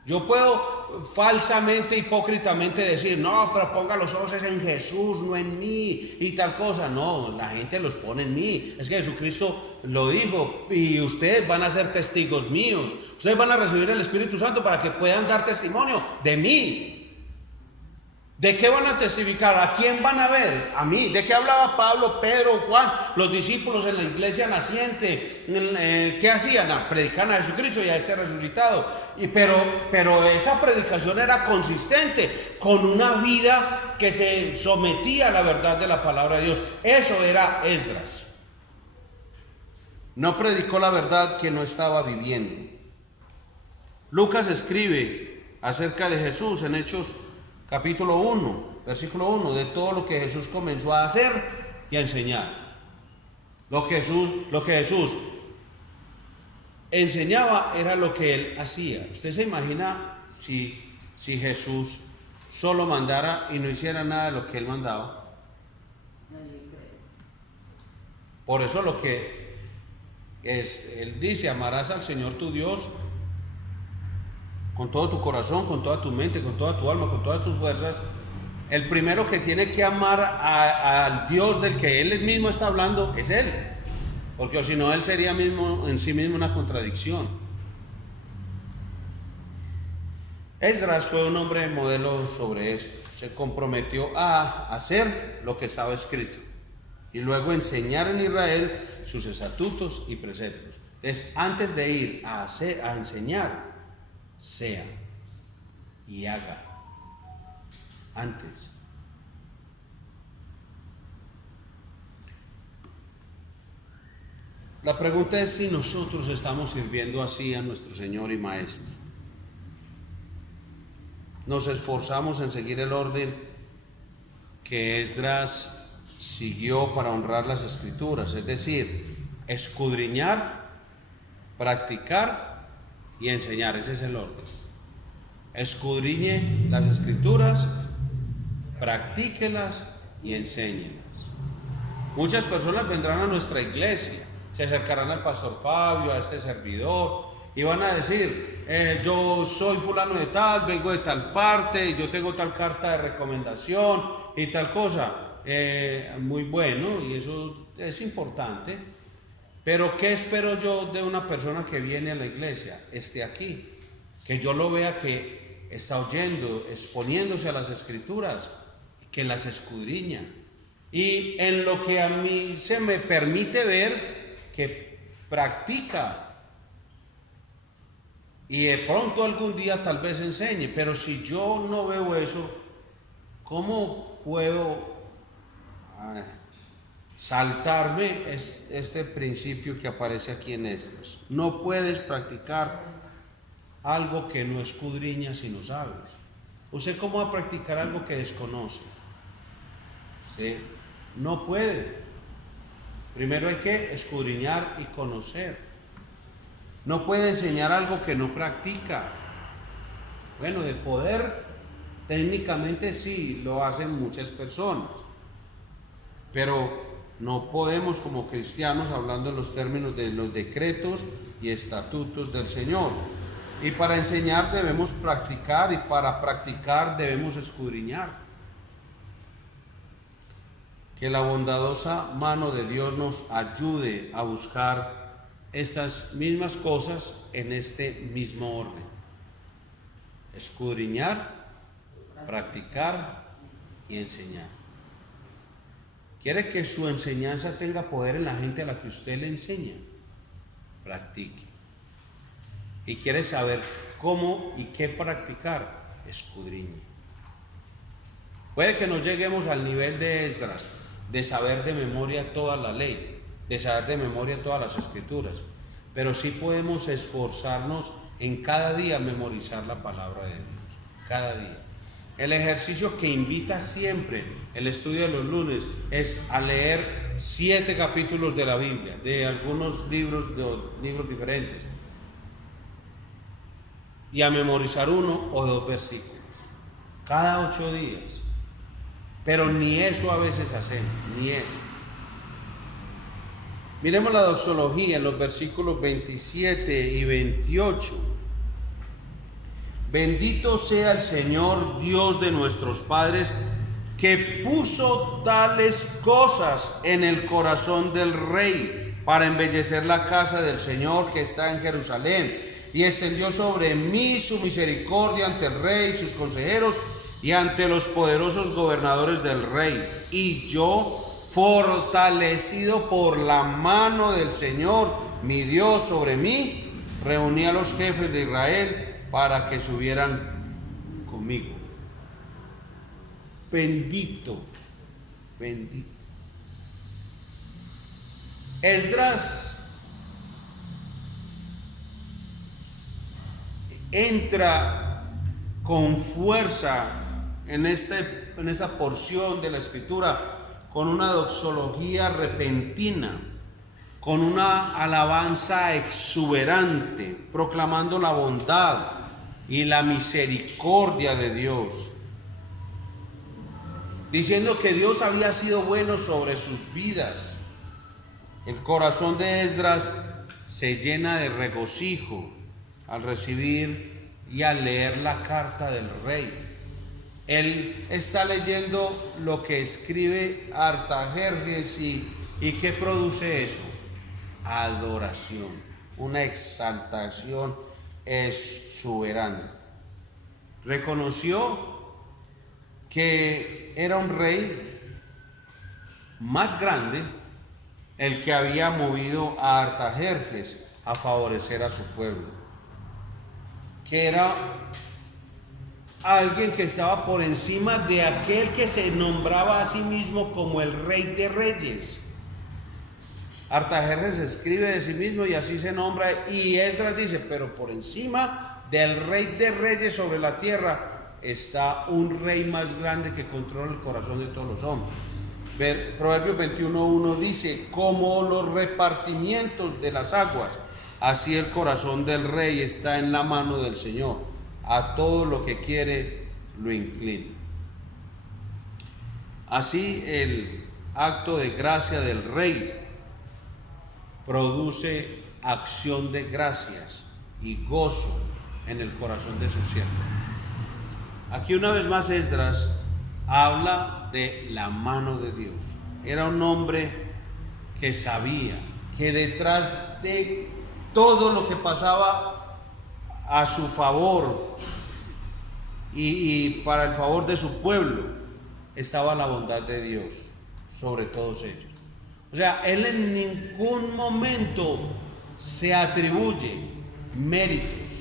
Yo puedo falsamente, hipócritamente decir, no, pero ponga los ojos en Jesús, no en mí, y tal cosa. No, la gente los pone en mí. Es que Jesucristo lo dijo, y ustedes van a ser testigos míos. Ustedes van a recibir el Espíritu Santo para que puedan dar testimonio de mí. ¿De qué van a testificar? ¿A quién van a ver? A mí. ¿De qué hablaba Pablo, Pedro, Juan, los discípulos en la iglesia naciente? ¿Qué hacían? Predicaban a Jesucristo y a ese resucitado. Pero esa predicación era consistente con una vida que se sometía a la verdad de la palabra de Dios. Eso era Esdras. No predicó la verdad que no estaba viviendo. Lucas escribe acerca de Jesús en Hechos capítulo 1, versículo 1, de todo lo que Jesús comenzó a hacer y a enseñar. Lo que Jesús enseñaba era lo que él hacía. ¿Usted se imagina si Jesús solo mandara y no hiciera nada de lo que él mandaba? Por eso lo que él dice, amarás al Señor tu Dios con todo tu corazón, con toda tu mente, con toda tu alma, con todas tus fuerzas. El primero que tiene que amar al Dios del que él mismo está hablando es él, porque si no, él sería en sí mismo una contradicción. Esdras fue un hombre modelo sobre esto. Se comprometió a hacer lo que estaba escrito y luego enseñar en Israel sus estatutos y preceptos. Entonces, antes de ir a enseñar, sea y haga. Antes. La pregunta es si nosotros estamos sirviendo así a nuestro Señor y Maestro. Nos esforzamos en seguir el orden que Esdras siguió para honrar las Escrituras, es decir, escudriñar, practicar y enseñar. Ese es el orden. Escudriñe las Escrituras, practíquelas y enséñelas. Muchas personas vendrán a nuestra iglesia, se acercarán al pastor Fabio, a este servidor, y van a decir, yo soy fulano de tal, vengo de tal parte, yo tengo tal carta de recomendación y tal cosa. Muy bueno, y eso es importante. Pero ¿qué espero yo de una persona que viene a la iglesia? Esté aquí, que yo lo vea que está oyendo, exponiéndose a las Escrituras, que las escudriña, y en lo que a mí se me permite ver, que practica, y de pronto algún día tal vez enseñe. Pero si yo no veo eso, ¿cómo puedo saltarme este principio que aparece aquí en estos? No puedes practicar algo que no escudriñas y no sabes. ¿Usted cómo va a practicar algo que desconoce? Sí, no puede. Primero hay que escudriñar y conocer. No puede enseñar algo que no practica. Bueno, de poder, técnicamente sí, lo hacen muchas personas, pero no podemos como cristianos, hablando en los términos de los decretos y estatutos del Señor. Y para enseñar debemos practicar, y para practicar debemos escudriñar. Que la bondadosa mano de Dios nos ayude a buscar estas mismas cosas en este mismo orden: escudriñar, practicar y enseñar. ¿Quiere que su enseñanza tenga poder en la gente a la que usted le enseña? practique. Y quiere saber cómo y qué practicar, escudriñe. Puede que no lleguemos al nivel de Esdras, de saber de memoria toda la ley, de saber de memoria todas las escrituras, pero sí podemos esforzarnos en cada día memorizar la palabra de Dios, cada día. El ejercicio que invita siempre el estudio de los lunes es a leer 7 capítulos de la Biblia, de algunos libros diferentes, y a memorizar 1 o 2 versículos cada 8 días. Pero ni eso a veces hacemos, ni eso. Miremos la doxología en los versículos 27 y 28. Bendito sea el Señor Dios de nuestros padres, que puso tales cosas en el corazón del rey para embellecer la casa del Señor que está en Jerusalén, y extendió sobre mí su misericordia ante el rey y sus consejeros y ante los poderosos gobernadores del rey. Y yo, fortalecido por la mano del Señor mi Dios sobre mí, reuní a los jefes de Israel para que subieran conmigo. Bendito, bendito. Esdras entra con fuerza en esta porción de la escritura con una doxología repentina, con una alabanza exuberante, proclamando la bondad y la misericordia de Dios, diciendo que Dios había sido bueno sobre sus vidas. El corazón de Esdras se llena de regocijo al recibir y al leer la carta del rey. Él está leyendo lo que escribe Artajerjes y ¿qué produce eso? Adoración, una exaltación exuberante. Reconoció que era un rey más grande el que había movido a Artajerjes a favorecer a su pueblo, que era alguien que estaba por encima de aquel que se nombraba a sí mismo como el rey de reyes. Artajerjes escribe de sí mismo y así se nombra, y Esdras dice, pero por encima del rey de reyes sobre la tierra está un rey más grande que controla el corazón de todos los hombres. Proverbios 21:1 dice, como los repartimientos de las aguas, así el corazón del rey está en la mano del Señor, a todo lo que quiere lo inclina. Así el acto de gracia del rey produce acción de gracias y gozo en el corazón de su siervo. Aquí una vez más Esdras habla de la mano de Dios. Era un hombre que sabía que detrás de todo lo que pasaba a su favor y para el favor de su pueblo estaba la bondad de Dios sobre todos ellos. O sea, él en ningún momento se atribuye méritos,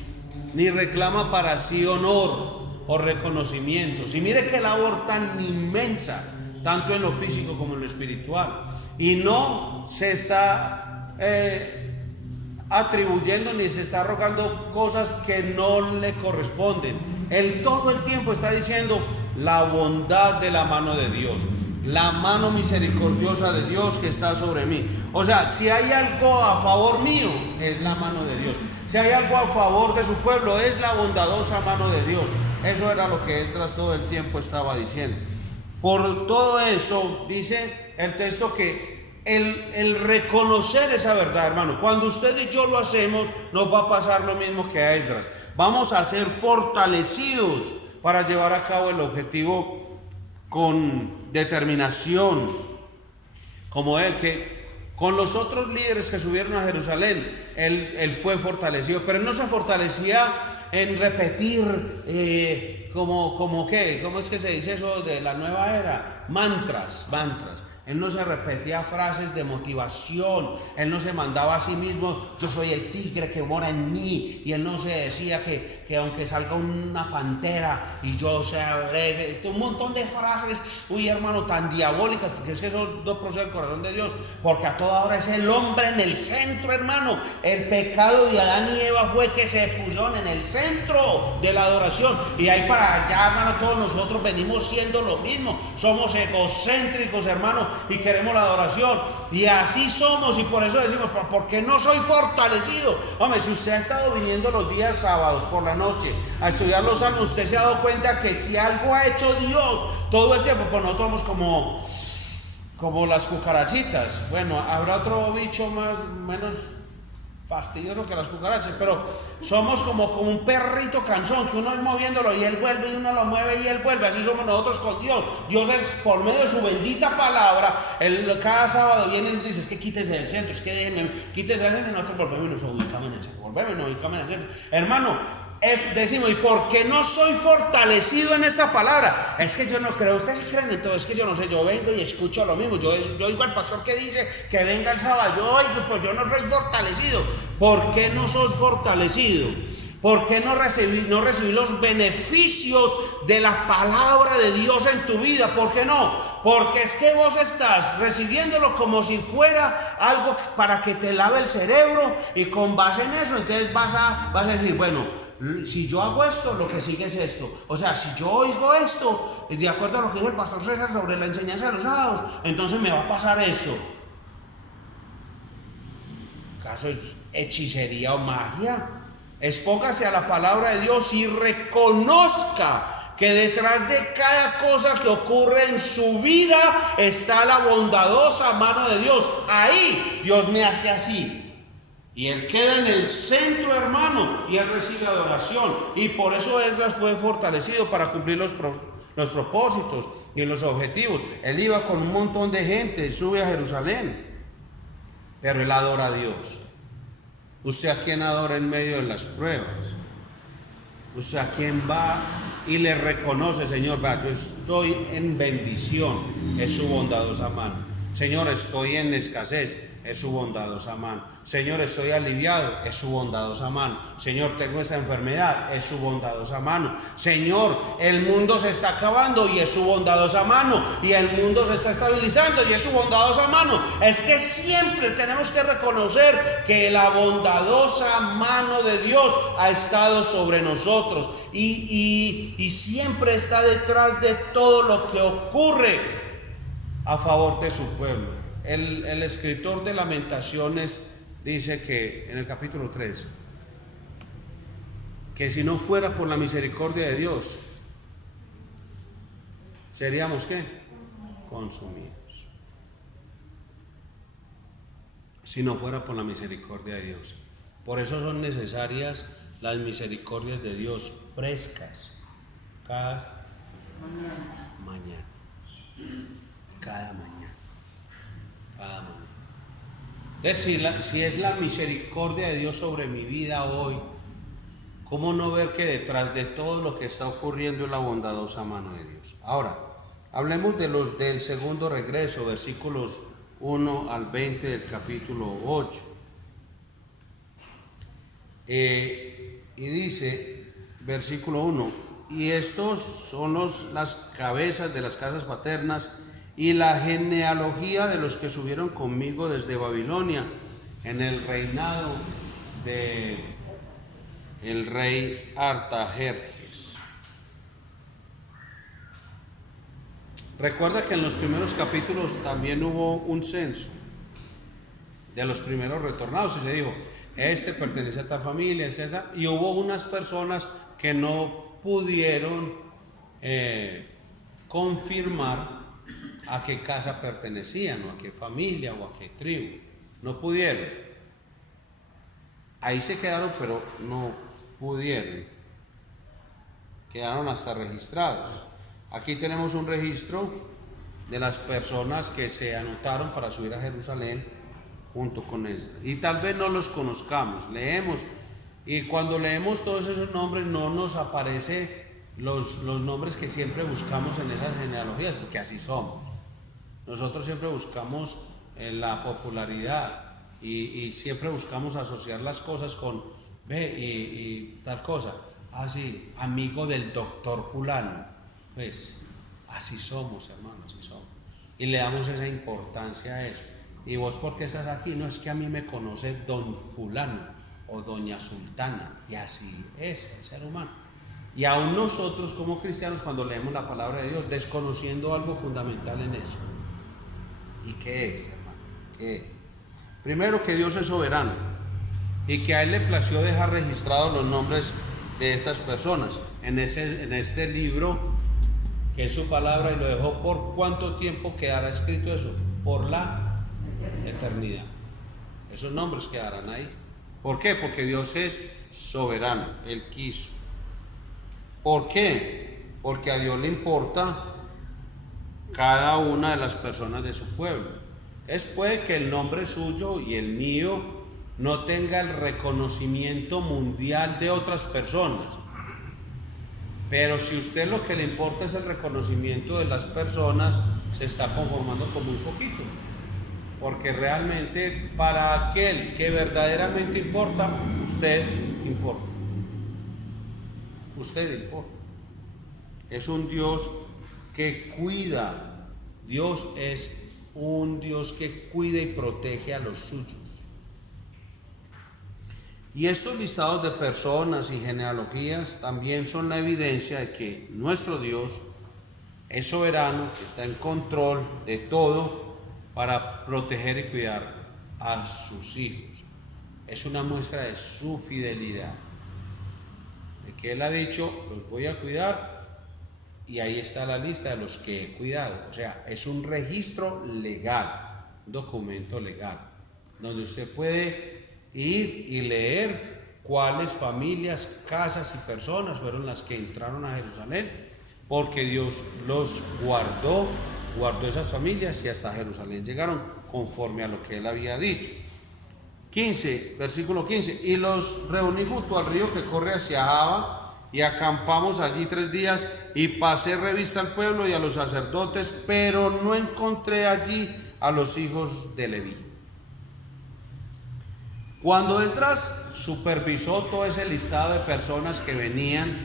ni reclama para sí honor o reconocimientos. Y mire qué labor tan inmensa, tanto en lo físico como en lo espiritual. Y no se está atribuyendo ni se está rogando cosas que no le corresponden. Él todo el tiempo está diciendo la bondad de la mano de Dios, la mano misericordiosa de Dios que está sobre mí. O sea, si hay algo a favor mío, es la mano de Dios. Si hay algo a favor de su pueblo, es la bondadosa mano de Dios. Eso era lo que Esdras todo el tiempo estaba diciendo. Por todo eso, dice el texto que el reconocer esa verdad, hermano, cuando usted y yo lo hacemos, nos va a pasar lo mismo que a Esdras. Vamos a ser fortalecidos para llevar a cabo el objetivo con determinación, como él, que con los otros líderes que subieron a Jerusalén, él fue fortalecido, pero él no se fortalecía en repetir ¿cómo es que se dice eso de la nueva era? Mantras. Él no se repetía frases de motivación, él no se mandaba a sí mismo, yo soy el tigre que mora en mí, y él no se decía que aunque salga una pantera y yo sea un montón de frases, uy hermano, tan diabólicas, porque es que eso no procede del corazón de Dios, porque a toda hora es el hombre en el centro, hermano. El pecado de Adán y Eva fue que se pusieron en el centro de la adoración, y ahí para allá, hermano, todos nosotros venimos siendo lo mismo, somos egocéntricos, hermano, y queremos la adoración, y así somos, y por eso decimos, porque no soy fortalecido. Hombre, si usted ha estado viniendo los días sábados por la noche a estudiar los salmos, usted se ha dado cuenta que si algo ha hecho Dios todo el tiempo, pues nosotros somos como las cucarachitas. Bueno, habrá otro bicho menos fastidioso que las cucarachas, pero somos como un perrito cansón, que uno es moviéndolo y él vuelve, y uno lo mueve y él vuelve. Así somos nosotros con Dios. Dios es por medio de su bendita palabra. Él cada sábado viene y nos dice, es que quítese del centro, es que déjenme, quítese del centro, y nosotros volvemos y nos ubicamos en el centro, en el centro. Hermano, decimos, ¿y por qué no soy fortalecido en esta palabra? Es que yo no creo. Ustedes sí creen en todo. Es que yo no sé, yo vengo y escucho lo mismo. Yo oigo al pastor que dice que venga el sábado, yo oigo, pues yo no soy fortalecido. ¿Por qué no sos fortalecido? ¿Por qué no recibí los beneficios de la palabra de Dios en tu vida? ¿Por qué no? Porque es que vos estás recibiéndolo como si fuera algo para que te lave el cerebro, y con base en eso entonces vas a decir, bueno, si yo hago esto, lo que sigue es esto. O sea, si yo oigo esto, de acuerdo a lo que dijo el pastor César sobre la enseñanza de los sábados, entonces me va a pasar esto. ¿Acaso es hechicería o magia? Expóngase a la palabra de Dios y reconozca que detrás de cada cosa que ocurre en su vida está la bondadosa mano de Dios. Ahí Dios me hace así. Y él queda en el centro, hermano, y él recibe adoración. Y por eso Esdras fue fortalecido para cumplir los propósitos y los objetivos. Él iba con un montón de gente, sube a Jerusalén, pero él adora a Dios. ¿Usted a quién adora en medio de las pruebas? ¿Usted a quién va y le reconoce, Señor, vea, yo estoy en bendición, es su bondadosa mano? Señor, estoy en escasez, es su bondadosa mano. Señor, estoy aliviado, es su bondadosa mano. Señor, tengo esta enfermedad, es su bondadosa mano. Señor, el mundo se está acabando, y es su bondadosa mano. Y el mundo se está estabilizando, y es su bondadosa mano. Es que siempre tenemos que reconocer que la bondadosa mano de Dios ha estado sobre nosotros, y siempre está detrás de todo lo que ocurre a favor de su pueblo. El escritor de Lamentaciones dice que en el capítulo 3, que si no fuera por la misericordia de Dios, seríamos ¿qué? Consumidos. Si no fuera por la misericordia de Dios. Por eso son necesarias las misericordias de Dios frescas cada mañana. Cada mañana. Entonces, si es la misericordia de Dios sobre mi vida hoy, ¿cómo no ver que detrás de todo lo que está ocurriendo es la bondadosa mano de Dios? Ahora, hablemos del segundo regreso, versículos 1 al 20 del capítulo 8. Y dice, versículo 1, y estos son las cabezas de las casas paternas y la genealogía de los que subieron conmigo desde Babilonia en el reinado de el rey Artajerjes. Recuerda que en los primeros capítulos también hubo un censo de los primeros retornados, y se dijo, este pertenece a tal familia, etc. Y hubo unas personas que no pudieron confirmar a qué casa pertenecían, o a qué familia, o a qué tribu. No pudieron. Ahí se quedaron, pero no pudieron. Quedaron hasta registrados. Aquí tenemos un registro de las personas que se anotaron para subir a Jerusalén junto con Esdras. Y tal vez no los conozcamos, leemos, y cuando leemos todos esos nombres no nos aparecen los nombres que siempre buscamos en esas genealogías, porque así somos. Nosotros siempre buscamos la popularidad y siempre buscamos asociar las cosas con, ve, y tal cosa. Así, amigo del doctor fulano. Pues así somos, hermanos, así somos. Y le damos esa importancia a eso. ¿Y vos por qué estás aquí? No, es que a mí me conoce don fulano o doña sultana. Y así es el ser humano. Y aún nosotros como cristianos, cuando leemos la palabra de Dios, desconociendo algo fundamental en eso. ¿Y qué es, hermano? ¿Qué es? Primero, que Dios es soberano y que a Él le plació dejar registrados los nombres de estas personas en este libro, que es su palabra, y lo dejó. ¿Por cuánto tiempo quedará escrito eso? Por la eternidad. Esos nombres quedarán ahí. ¿Por qué? Porque Dios es soberano, Él quiso. ¿Por qué? Porque a Dios le importa cada una de las personas de su pueblo. Puede que el nombre suyo y el mío no tenga el reconocimiento mundial de otras personas, pero si usted lo que le importa es el reconocimiento de las personas, se está conformando con muy poquito, porque realmente para aquel que verdaderamente importa, usted importa. Usted importa. Es un Dios que cuida. Dios es un Dios que cuida y protege a los suyos. Y estos listados de personas y genealogías también son la evidencia de que nuestro Dios es soberano, que está en control de todo para proteger y cuidar a sus hijos. Es una muestra de su fidelidad, de que Él ha dicho, los voy a cuidar, y ahí está la lista de los que he cuidado. O sea, es un registro legal, un documento legal, donde usted puede ir y leer cuáles familias, casas y personas fueron las que entraron a Jerusalén, porque Dios los guardó esas familias y hasta Jerusalén llegaron conforme a lo que Él había dicho. 15, versículo 15, y los reuní junto al río que corre hacia Jaba, y acampamos allí 3 días, y pasé revista al pueblo y a los sacerdotes, pero no encontré allí a los hijos de Leví. Cuando Esdras supervisó todo ese listado de personas que venían,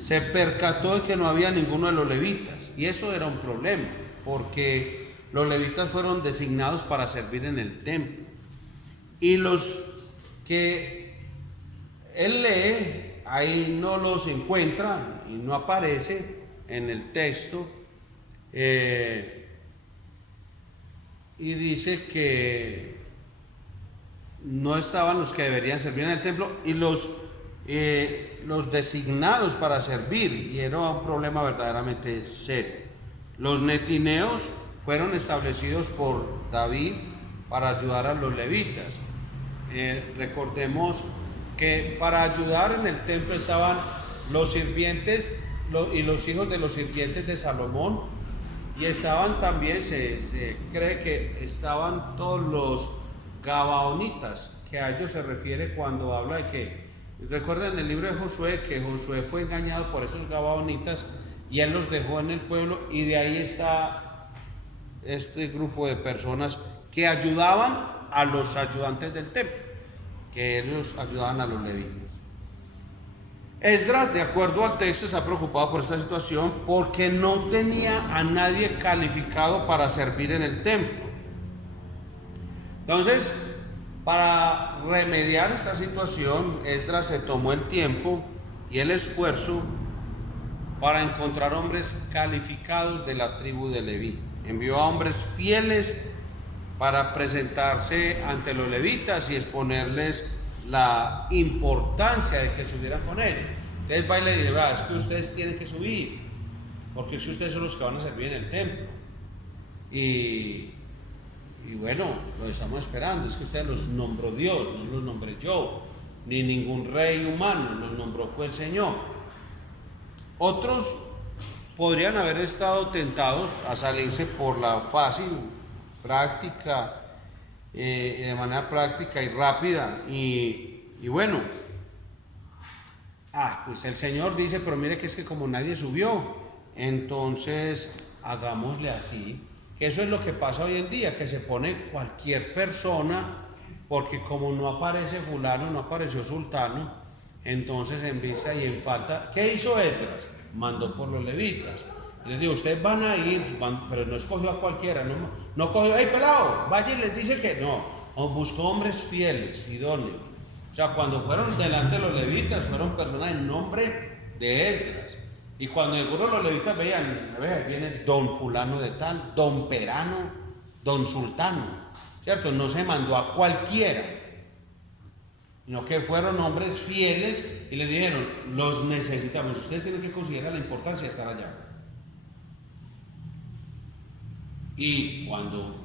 se percató de que no había ninguno de los levitas, y eso era un problema, porque los levitas fueron designados para servir en el templo, y los que él lee, ahí no los encuentra y no aparece en el texto, y dice que no estaban los que deberían servir en el templo y los designados para servir, y era un problema verdaderamente serio. Los netineos fueron establecidos por David para ayudar a los levitas. Recordemos que para ayudar en el templo estaban los sirvientes y los hijos de los sirvientes de Salomón, y estaban también, se cree que estaban todos los gabaonitas, que a ellos se refiere cuando habla de que, recuerden el libro de Josué, que Josué fue engañado por esos gabaonitas y él los dejó en el pueblo, y de ahí está este grupo de personas que ayudaban a los ayudantes del templo, que ellos ayudaban a los levitas. Esdras, de acuerdo al texto, está preocupado por esta situación porque no tenía a nadie calificado para servir en el templo. Entonces, para remediar esta situación, Esdras se tomó el tiempo y el esfuerzo para encontrar hombres calificados de la tribu de Leví. Envió a hombres fieles para presentarse ante los levitas y exponerles la importancia de que subieran con ellos. Entonces va y le dice, es que ustedes tienen que subir, porque si ustedes son los que van a servir en el templo. Y bueno, los estamos esperando. Es que ustedes los nombró Dios, no los nombré yo, ni ningún rey humano, los nombró fue el Señor. Otros podrían haber estado tentados a salirse por la fácil, práctica, de manera práctica y rápida, y bueno, pues el Señor dice, pero mire que es que como nadie subió, entonces hagámosle así, que eso es lo que pasa hoy en día, que se pone cualquier persona, porque como no aparece fulano, no apareció sultano, entonces en vista y en falta, ¿qué hizo Esdras? Mandó por los levitas. Les digo, ustedes van a ir, pero no escogió a cualquiera, no cogió, hey pelado, vaya y les dice que no, buscó hombres fieles, idóneos. O sea, cuando fueron delante de los levitas, fueron personas en nombre de Esdras. Y cuando algunos los levitas veían, viene don fulano de tal, don perano, don sultano, ¿cierto? No se mandó a cualquiera, sino que fueron hombres fieles y le dijeron, los necesitamos, ustedes tienen que considerar la importancia de estar allá. Y cuando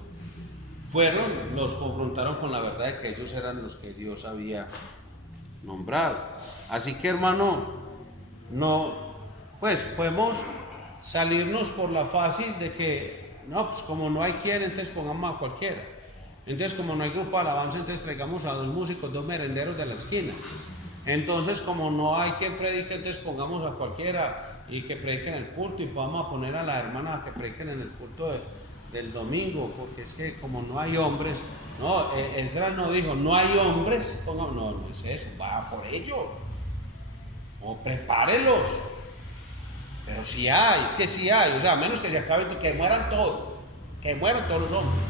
fueron, los confrontaron con la verdad de que ellos eran los que Dios había nombrado. Así que, hermano, pues podemos salirnos por la fácil de que, pues como no hay quien, entonces pongamos a cualquiera. Entonces, como no hay grupo de alabanza, entonces traigamos a 2 músicos, 2 merenderos de la esquina. Entonces, como no hay quien predique, entonces pongamos a cualquiera y que prediquen el culto, y vamos a poner a la hermana a que prediquen en el culto del domingo, porque es que como no hay hombres, Esdras no dijo, no hay hombres, no es eso, va por ellos, o prepárelos, pero si hay, es que si hay, o sea, a menos que se acabe, que mueran todos los hombres,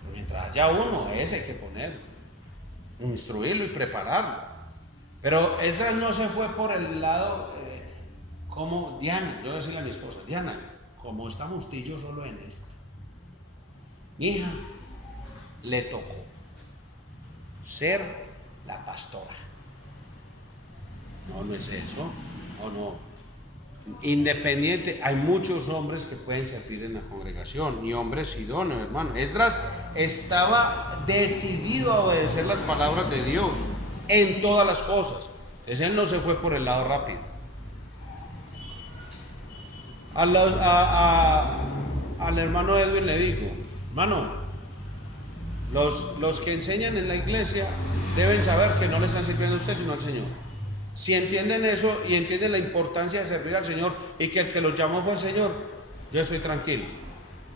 pero mientras haya uno, ese hay que ponerlo, instruirlo y prepararlo. Pero Esdras no se fue por el lado, como Diana, yo voy a decirle a mi esposa, Diana, como estamos tú y yo solo en esto, mi hija le tocó ser la pastora. No es eso, no. Independiente, hay muchos hombres que pueden servir en la congregación y hombres idóneos, hermano. Esdras estaba decidido a obedecer las palabras de Dios en todas las cosas. Entonces él no se fue por el lado rápido. Al hermano Edwin le dijo, hermano, los que enseñan en la iglesia deben saber que no le están sirviendo a usted sino al Señor. Si entienden eso y entienden la importancia de servir al Señor y que el que los llamó fue el Señor, yo estoy tranquilo.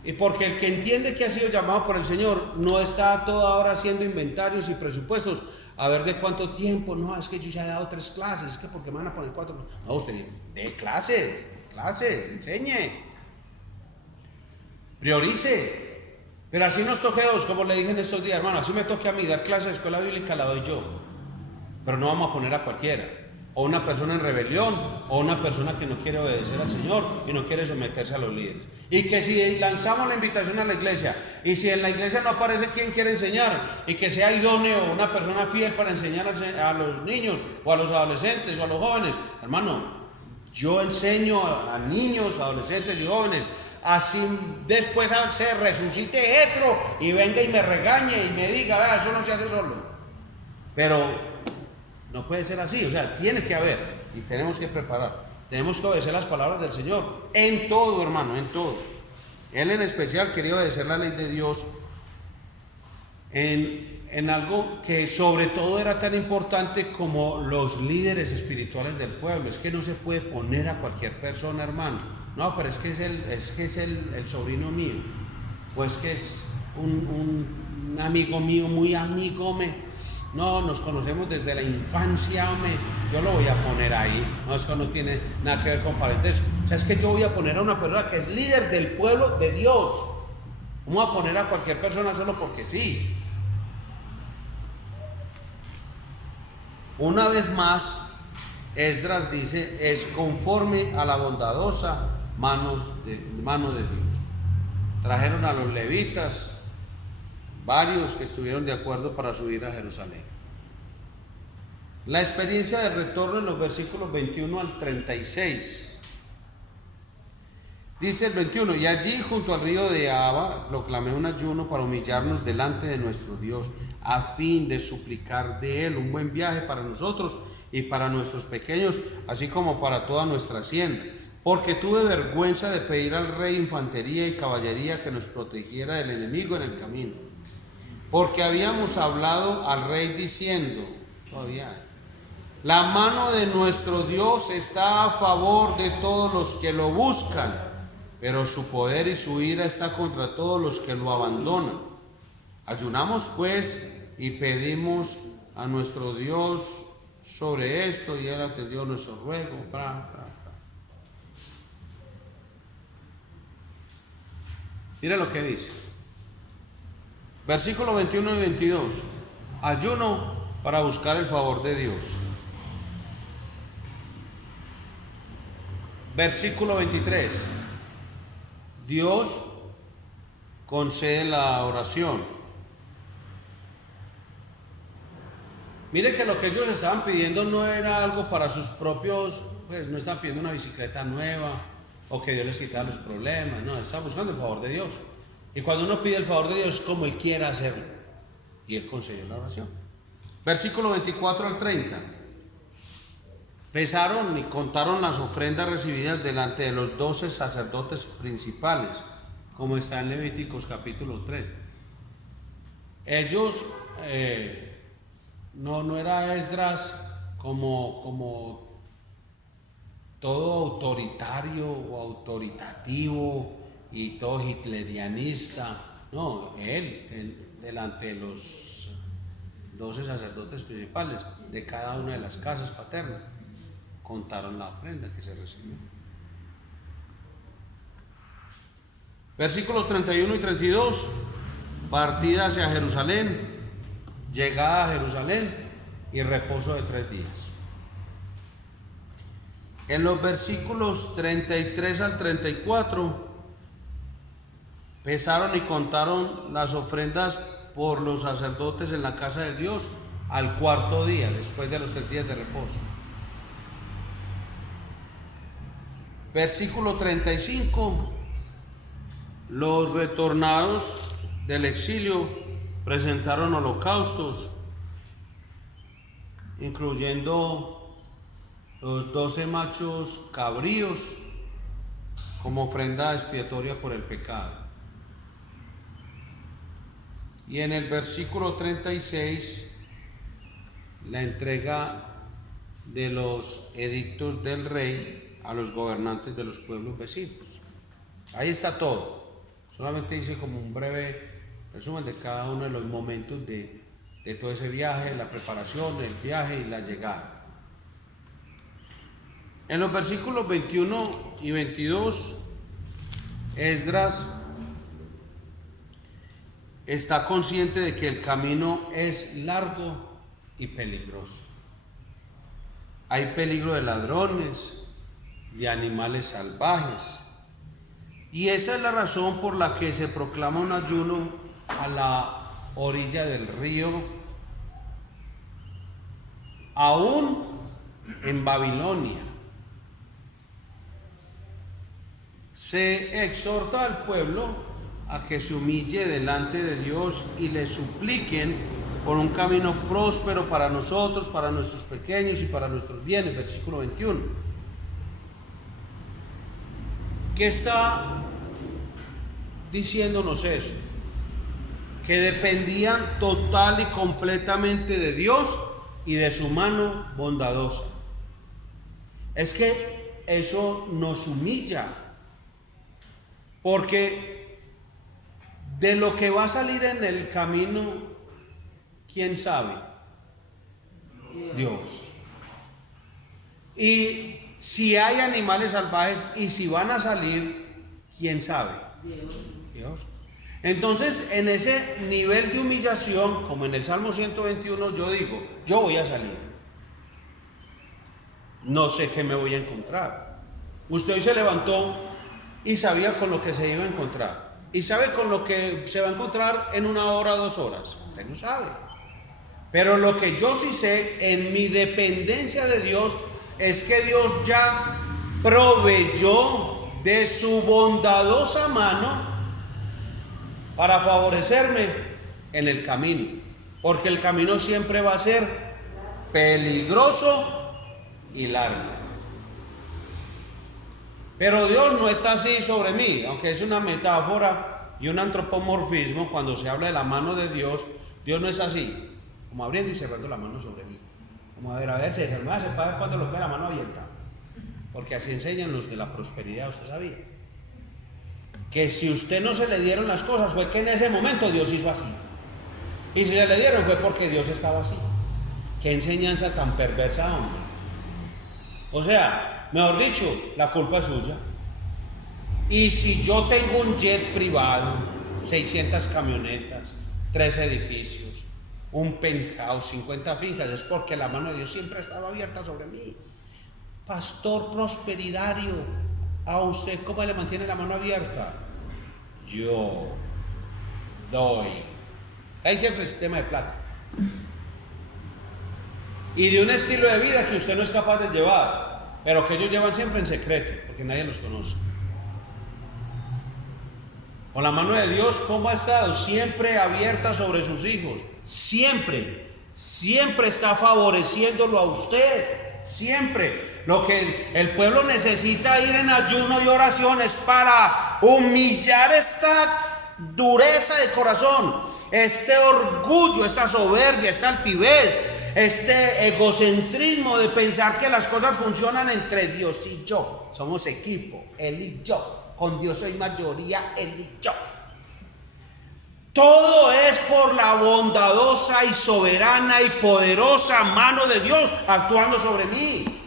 Y porque el que entiende que ha sido llamado por el Señor no está toda hora haciendo inventarios y presupuestos a ver de cuánto tiempo, es que yo ya he dado 3 clases, es que porque me van a poner 4. No, usted dé clases, enseñe, priorice. Pero así nos toque 2, como le dije en estos días, hermano, así me toque a mí dar clases de escuela bíblica, la doy yo. Pero no vamos a poner a cualquiera, o una persona en rebelión, o una persona que no quiere obedecer al Señor y no quiere someterse a los líderes. Y que si lanzamos la invitación a la iglesia, y si en la iglesia no aparece quien quiere enseñar, y que sea idóneo, una persona fiel para enseñar a los niños, o a los adolescentes, o a los jóvenes, hermano, yo enseño a niños, adolescentes y jóvenes, así después se resucite Jetro y venga y me regañe y me diga, vea, eso no se hace solo. Pero no puede ser así, o sea, tiene que haber y tenemos que preparar, tenemos que obedecer las palabras del Señor, en todo, hermano, en todo. Él en especial quería obedecer la ley de Dios en algo que sobre todo era tan importante como los líderes espirituales del pueblo. Es que no se puede poner a cualquier persona, hermano. No, pero es que es el sobrino mío, pues que es un amigo mío, muy amigo No, nos conocemos desde la infancia, yo lo voy a poner ahí. No, eso no tiene nada que ver con parentesco. O sea, es que yo voy a poner a una persona que es líder del pueblo de Dios. Vamos a poner a cualquier persona solo porque sí. Una vez más, Esdras dice, es conforme a la bondadosa mano de Dios. Trajeron a los levitas, varios que estuvieron de acuerdo para subir a Jerusalén. La experiencia de retorno en los versículos 21 al 36. Dice el 21, y allí junto al río de Ahava proclamé un ayuno para humillarnos delante de nuestro Dios, a fin de suplicar de Él un buen viaje para nosotros y para nuestros pequeños, así como para toda nuestra hacienda. Porque tuve vergüenza de pedir al rey infantería y caballería que nos protegiera del enemigo en el camino. Porque habíamos hablado al rey diciendo, todavía, la mano de nuestro Dios está a favor de todos los que lo buscan, pero su poder y su ira está contra todos los que lo abandonan. Ayunamos pues y pedimos a nuestro Dios sobre esto, y Él atendió nuestro ruego. Mira lo que dice. Versículo 21 y 22. Ayuno para buscar el favor de Dios. Versículo 23. Dios concede la oración. Mire que lo que ellos estaban pidiendo no era algo para sus propios, pues no estaban pidiendo una bicicleta nueva o que Dios les quitara los problemas, no, estaban buscando el favor de Dios. Y cuando uno pide el favor de Dios, como Él quiera hacerlo, y Él concedió la oración. Versículo 24 al 30. Pesaron y contaron las ofrendas recibidas delante de los 12 sacerdotes principales, como está en Levíticos capítulo 3. Ellos, no era Esdras como todo autoritario o autoritativo y todo hitlerianista. No, él delante de los 12 sacerdotes principales de cada una de las casas paternas contaron la ofrenda que se recibió. Versículos 31 y 32. Partida hacia Jerusalén, llegada a Jerusalén y reposo de 3 días. En los versículos 33 al 34 pesaron y contaron las ofrendas por los sacerdotes en la casa de Dios al 4.º día, después de los 3 días de reposo. Versículo 35. Los retornados del exilio presentaron holocaustos, incluyendo los 12 machos cabríos como ofrenda expiatoria por el pecado. Y en el versículo 36, la entrega de los edictos del rey a los gobernantes de los pueblos vecinos. Ahí está todo. Solamente hice como un breve resumen de cada uno de los momentos de todo ese viaje, la preparación, el viaje y la llegada. En los versículos 21 y 22, Esdras está consciente de que el camino es largo y peligroso. Hay peligro de ladrones, de animales salvajes. Y esa es la razón por la que se proclama un ayuno a la orilla del río. Aún en Babilonia se exhorta al pueblo a que se humille delante de Dios y le supliquen por un camino próspero para nosotros, para nuestros pequeños y para nuestros bienes. Versículo 21. ¿Qué está diciéndonos eso? Que dependían total y completamente de Dios y de su mano bondadosa. Es que eso nos humilla, porque de lo que va a salir en el camino, ¿quién sabe? Dios. Y si hay animales salvajes y si van a salir, ¿quién sabe? Dios. Entonces, en ese nivel de humillación, como en el Salmo 121, yo digo, yo voy a salir. No sé qué me voy a encontrar. Usted hoy se levantó y sabía con lo que se iba a encontrar. Y sabe con lo que se va a encontrar en 1 hora o 2 horas. Usted no sabe. Pero lo que yo sí sé, en mi dependencia de Dios, es que Dios ya proveyó de su bondadosa mano para favorecerme en el camino, porque el camino siempre va a ser peligroso y largo. Pero Dios no está así sobre mí, aunque es una metáfora y un antropomorfismo. Cuando se habla de la mano de Dios, Dios no es así, como abriendo y cerrando la mano sobre mí. Como a ver, se paga cuando lo ve la mano abierta, porque así enseñan los de la prosperidad, usted sabía. que si usted no se le dieron las cosas fue que en ese momento Dios hizo así. Y si se le dieron fue porque Dios estaba así. Qué enseñanza tan perversa, hombre. O sea, mejor dicho, la culpa es suya. Y si yo tengo un jet privado, 600 camionetas, 3 edificios, un penthouse, 50 finjas, es porque la mano de Dios siempre ha estado abierta sobre mí. Pastor prosperidario, ¿a usted cómo le mantiene la mano abierta? Yo doy. Ahí siempre el sistema de plata. Y de un estilo de vida que usted no es capaz de llevar, pero que ellos llevan siempre en secreto, porque nadie los conoce. Con la mano de Dios, ¿cómo ha estado? Siempre abierta sobre sus hijos. Siempre está favoreciéndolo a usted. Siempre. Lo que el pueblo necesita ir en ayuno y oraciones para humillar esta dureza de corazón, este orgullo, esta soberbia, esta altivez, este egocentrismo de pensar que las cosas funcionan entre Dios y yo. Somos equipo, Él y yo. Con Dios soy mayoría, Él y yo. Todo es por la bondadosa y soberana y poderosa mano de Dios actuando sobre mí.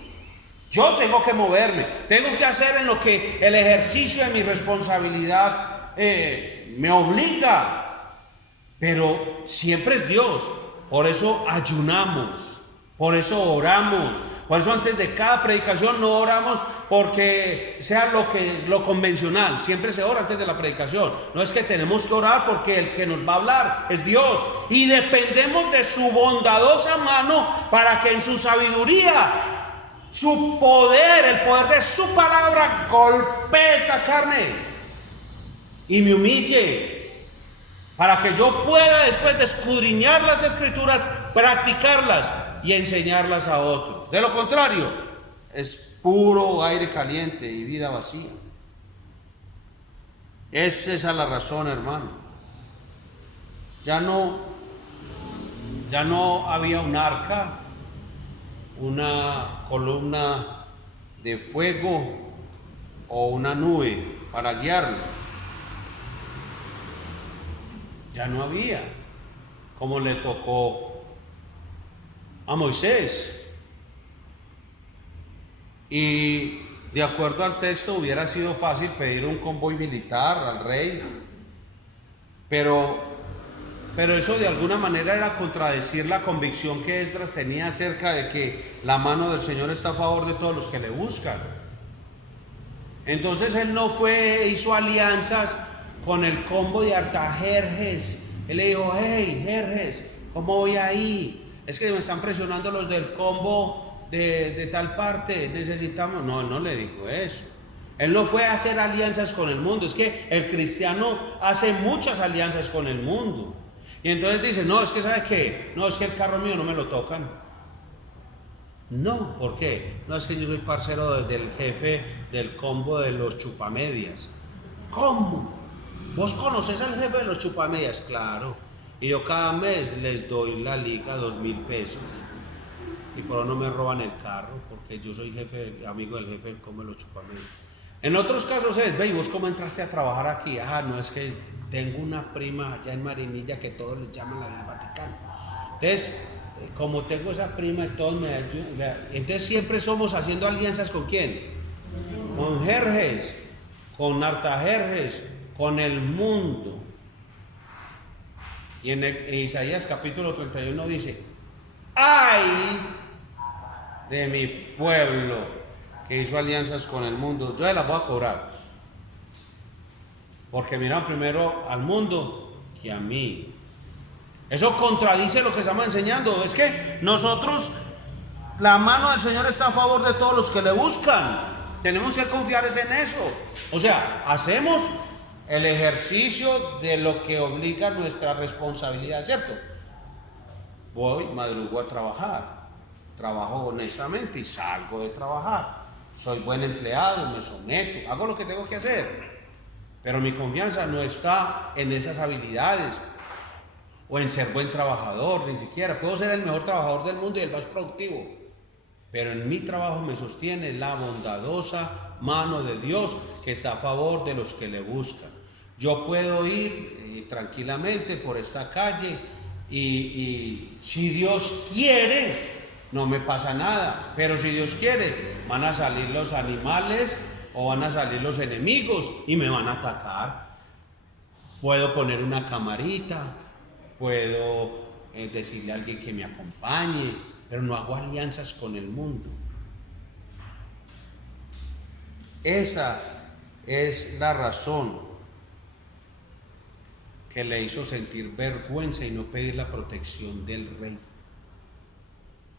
Yo tengo que moverme, tengo que hacer en lo que el ejercicio de mi responsabilidad me obliga. Pero siempre es Dios. Por eso ayunamos, por eso oramos. Por eso antes de cada predicación no oramos porque sea lo convencional. Siempre se ora antes de la predicación. No es que tenemos que orar porque el que nos va a hablar es Dios. Y dependemos de su bondadosa mano para que en su sabiduría, su poder, el poder de su palabra golpee esta carne y me humille. Para que yo pueda después de escudriñar las escrituras, practicarlas y enseñarlas a otros. De lo contrario, es puro aire caliente y vida vacía. Esa es la razón, hermano. Ya no había un arca, una columna de fuego o una nube para guiarlos. Ya no había, como le tocó a Moisés. Y de acuerdo al texto hubiera sido fácil pedir un convoy militar al rey, pero eso de alguna manera era contradecir la convicción que Esdras tenía acerca de que la mano del Señor está a favor de todos los que le buscan. Entonces él no hizo alianzas con el combo de Artajerjes. Él le dijo: hey, Jerjes, ¿cómo voy ahí? Es que me están presionando los del combo de tal parte, necesitamos. No le dijo eso. Él no fue a hacer alianzas con el mundo. Es que el cristiano hace muchas alianzas con el mundo. Y entonces dice: no, es que ¿sabes qué? No, es que el carro mío no me lo tocan. No, ¿por qué? No, es que yo soy parcero del jefe del combo de los chupamedias. ¿Cómo? ¿Vos conocés al jefe de los chupamedias? Claro. Y yo cada mes les doy la liga 2,000 pesos. Y por eso no me roban el carro, porque yo soy amigo del jefe del combo de los chupamedias. En otros casos es: ve, ¿y vos cómo entraste a trabajar aquí? No, es que tengo una prima allá en Marinilla que todos les llaman la del Vaticano. Entonces, como tengo esa prima y todos me ayudan. Entonces siempre somos haciendo alianzas ¿con quién? Con Jerjes, con Artajerjes, con el mundo. Y en Isaías capítulo 31 dice: ¡ay de mi pueblo que hizo alianzas con el mundo! Yo las voy a cobrar, porque miran primero al mundo que a mí. Eso contradice lo que estamos enseñando. Es que nosotros, la mano del Señor está a favor de todos los que le buscan. Tenemos que confiar en eso. O sea, hacemos el ejercicio de lo que obliga nuestra responsabilidad, ¿cierto? Madrugo a trabajar, trabajo honestamente y salgo de trabajar. Soy buen empleado, me someto, hago lo que tengo que hacer. Pero mi confianza no está en esas habilidades o en ser buen trabajador, ni siquiera. Puedo ser el mejor trabajador del mundo y el más productivo, pero en mi trabajo me sostiene la bondadosa mano de Dios que está a favor de los que le buscan. Yo puedo ir tranquilamente por esta calle y si Dios quiere, no me pasa nada. Pero si Dios quiere, van a salir los animales o van a salir los enemigos y me van a atacar. Puedo poner una camarita, puedo decirle a alguien que me acompañe, pero no hago alianzas con el mundo. Esa es la razón que le hizo sentir vergüenza y no pedir la protección del rey.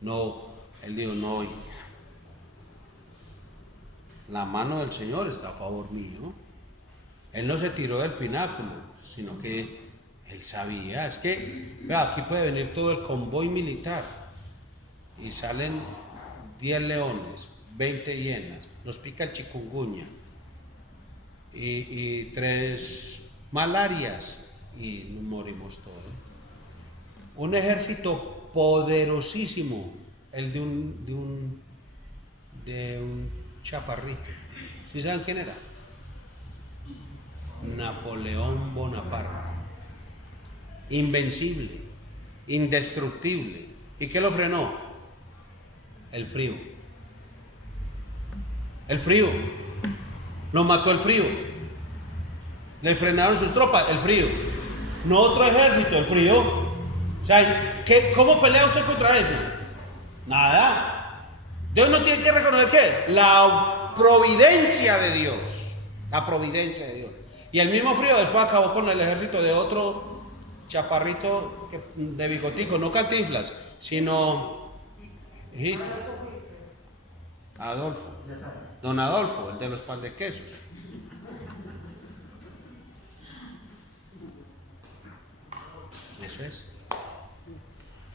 No, él dijo, no, hija, la mano del Señor está a favor mío. Él no se tiró del pináculo, sino que él sabía, es que, vea, aquí puede venir todo el convoy militar y salen 10 leones, 20 hienas, nos pica el chikungunya y 3 malarias y nos morimos todos. Un ejército poderosísimo, el de un chaparrito. ¿Sí saben quién era? Napoleón Bonaparte. Invencible, indestructible. ¿Y qué lo frenó? El frío. El frío. Lo mató el frío. Le frenaron sus tropas, el frío. No otro ejército, el frío. O sea, ¿cómo pelea usted contra eso? Nada. Dios no tiene que reconocer ¿qué? La providencia de Dios. La providencia de Dios. Y el mismo frío después acabó con el ejército de otro chaparrito de bigotico, no Cantinflas, sino hijito, Adolfo, don Adolfo, el de los pan de quesos. Eso es.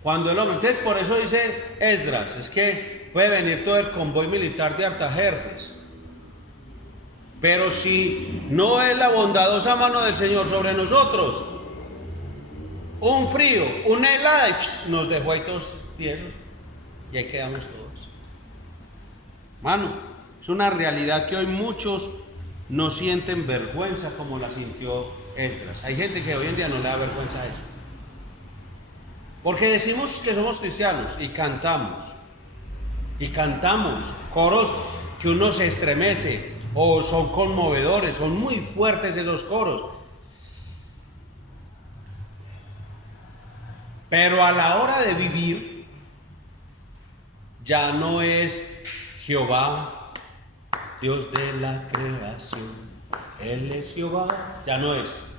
Cuando el hombre, entonces por eso dice Esdras, es que puede venir todo el convoy militar de Artajerjes, pero si no es la bondadosa mano del Señor sobre nosotros, un frío, una helada, y nos dejó ahí todos tiesos y ahí quedamos todos. Mano, es una realidad que hoy muchos no sienten vergüenza como la sintió Esdras. Hay gente que hoy en día no le da vergüenza a eso. Porque decimos que somos cristianos y cantamos coros que uno se estremece o son conmovedores, son muy fuertes esos coros. Pero a la hora de vivir, ya no es Jehová, Dios de la creación, Él es Jehová, ya no es.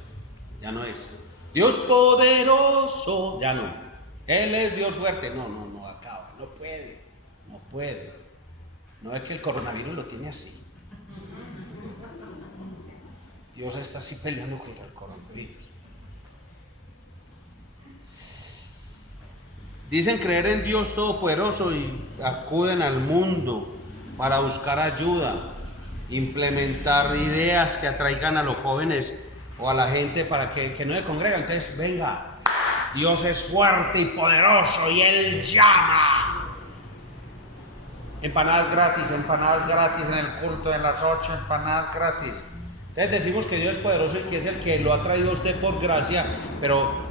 Dios poderoso, ya no. Él es Dios fuerte, no acaba, no puede. No es que el coronavirus lo tiene así. Dios está así peleando contra el coronavirus. Dicen creer en Dios Todopoderoso y acuden al mundo para buscar ayuda, implementar ideas que atraigan a los jóvenes o a la gente para que no se congregan. Entonces, venga, Dios es fuerte y poderoso y Él llama. Empanadas gratis en el culto de las 8, empanadas gratis. Entonces decimos que Dios es poderoso y que es el que lo ha traído a usted por gracia, pero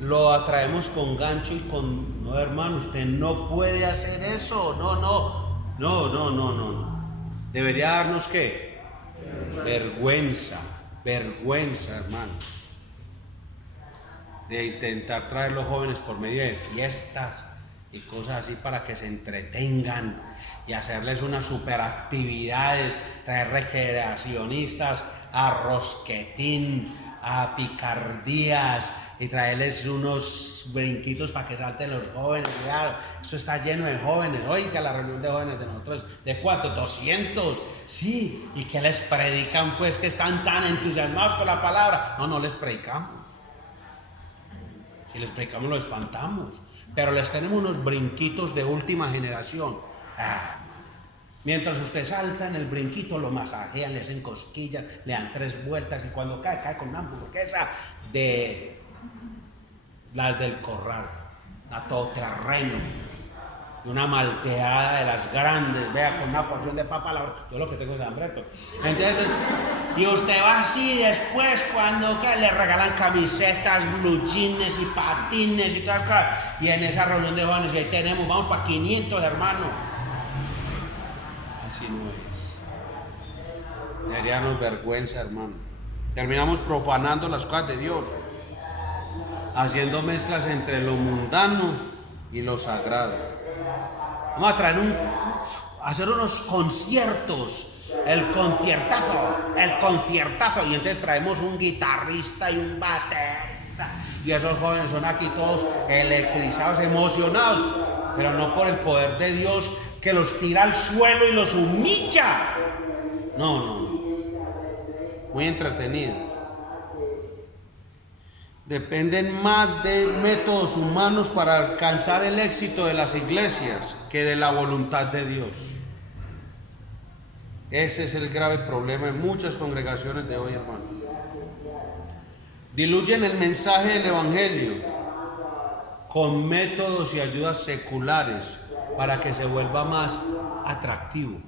lo atraemos con gancho y con, no hermano, usted no puede hacer eso, no. Debería darnos ¿qué? Vergüenza, hermano, de intentar traer los jóvenes por medio de fiestas y cosas así para que se entretengan y hacerles unas superactividades, traer recreacionistas a rosquetín, a picardías y traerles unos brinquitos para que salten los jóvenes. Claro, eso está lleno de jóvenes. Oiga, la reunión de jóvenes de nosotros, ¿de cuánto? 200. Sí, y que les predican pues que están tan entusiasmados con la palabra. No les predicamos. Si les predicamos lo espantamos, pero les tenemos unos brinquitos de última generación. Mientras usted salta en el brinquito, lo masajean, le hacen cosquillas, le dan 3 vueltas y cuando cae con una hamburguesa de las del corral, la todoterreno, y una malteada de las grandes, vea, con una porción de papa a la hora. Yo lo que tengo es hambre. Entonces, y usted va así después cuando le regalan camisetas, blue jeans y patines y todas las cosas. Y en esa reunión de jóvenes, y ahí tenemos, vamos para 500, hermano. Así no es. Debería darnos vergüenza, hermano. Terminamos profanando las cosas de Dios, haciendo mezclas entre lo mundano y lo sagrado. Vamos a traer hacer unos conciertos, el conciertazo, y entonces traemos un guitarrista y un baterista, y esos jóvenes son aquí todos electrizados, emocionados, pero no por el poder de Dios que los tira al suelo y los humilla. No. Muy entretenidos. Dependen más de métodos humanos para alcanzar el éxito de las iglesias que de la voluntad de Dios. Ese es el grave problema en muchas congregaciones de hoy, hermano. Diluyen el mensaje del evangelio con métodos y ayudas seculares para que se vuelva más atractivo.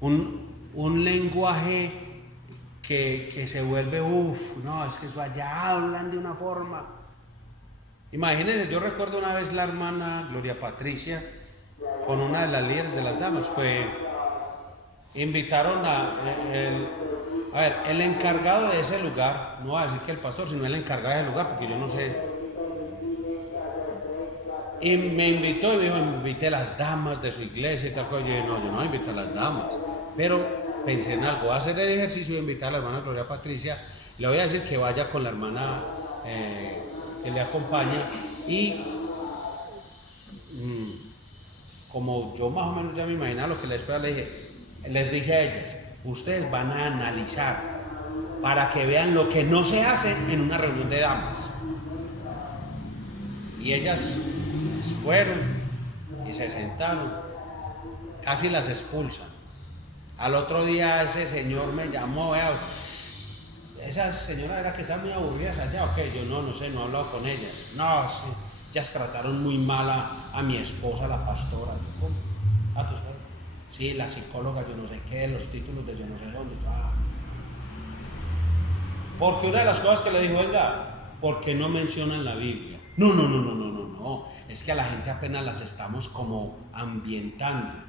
Un lenguaje que se vuelve, no, es que eso allá hablan de una forma. Imagínense, yo recuerdo una vez la hermana Gloria Patricia con una de las líderes de las damas, invitaron el encargado de ese lugar, no voy a decir que el pastor, sino el encargado del lugar, porque yo no sé. Y me invitó y me dijo, invité a las damas de su iglesia y tal cosa. Yo dije, no, yo no invité a las damas, pero pensé en algo, voy a hacer el ejercicio de invitar a la hermana Gloria Patricia, le voy a decir que vaya con la hermana que le acompañe, y como yo más o menos ya me imaginaba lo que les esperaba, les dije a ellas, ustedes van a analizar para que vean lo que no se hace en una reunión de damas. Y ellas fueron y se sentaron, casi las expulsan. Al otro día ese señor me llamó, esa señora era que están muy aburridas allá, yo no sé, no he hablado con ellas. No, sí, ellas trataron muy mal a mi esposa, la pastora. Yo, ¿cómo? ¿Tú sabes? Sí, la psicóloga, yo no sé qué, los títulos de yo no sé dónde. Porque una de las cosas que le dijo, venga, ¿por qué no mencionan la Biblia? No, es que a la gente apenas las estamos como ambientando.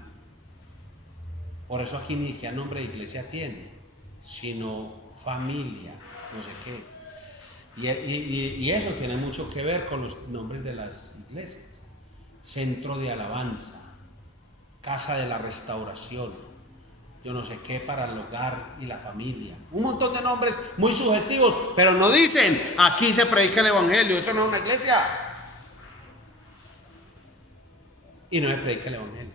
Por eso aquí ni qué nombre de iglesia tiene, sino familia, no sé qué. Y eso tiene mucho que ver con los nombres de las iglesias. Centro de alabanza, casa de la restauración, yo no sé qué para el hogar y la familia. Un montón de nombres muy sugestivos, pero no dicen, aquí se predica el evangelio, eso no es una iglesia. Y no se predica el evangelio.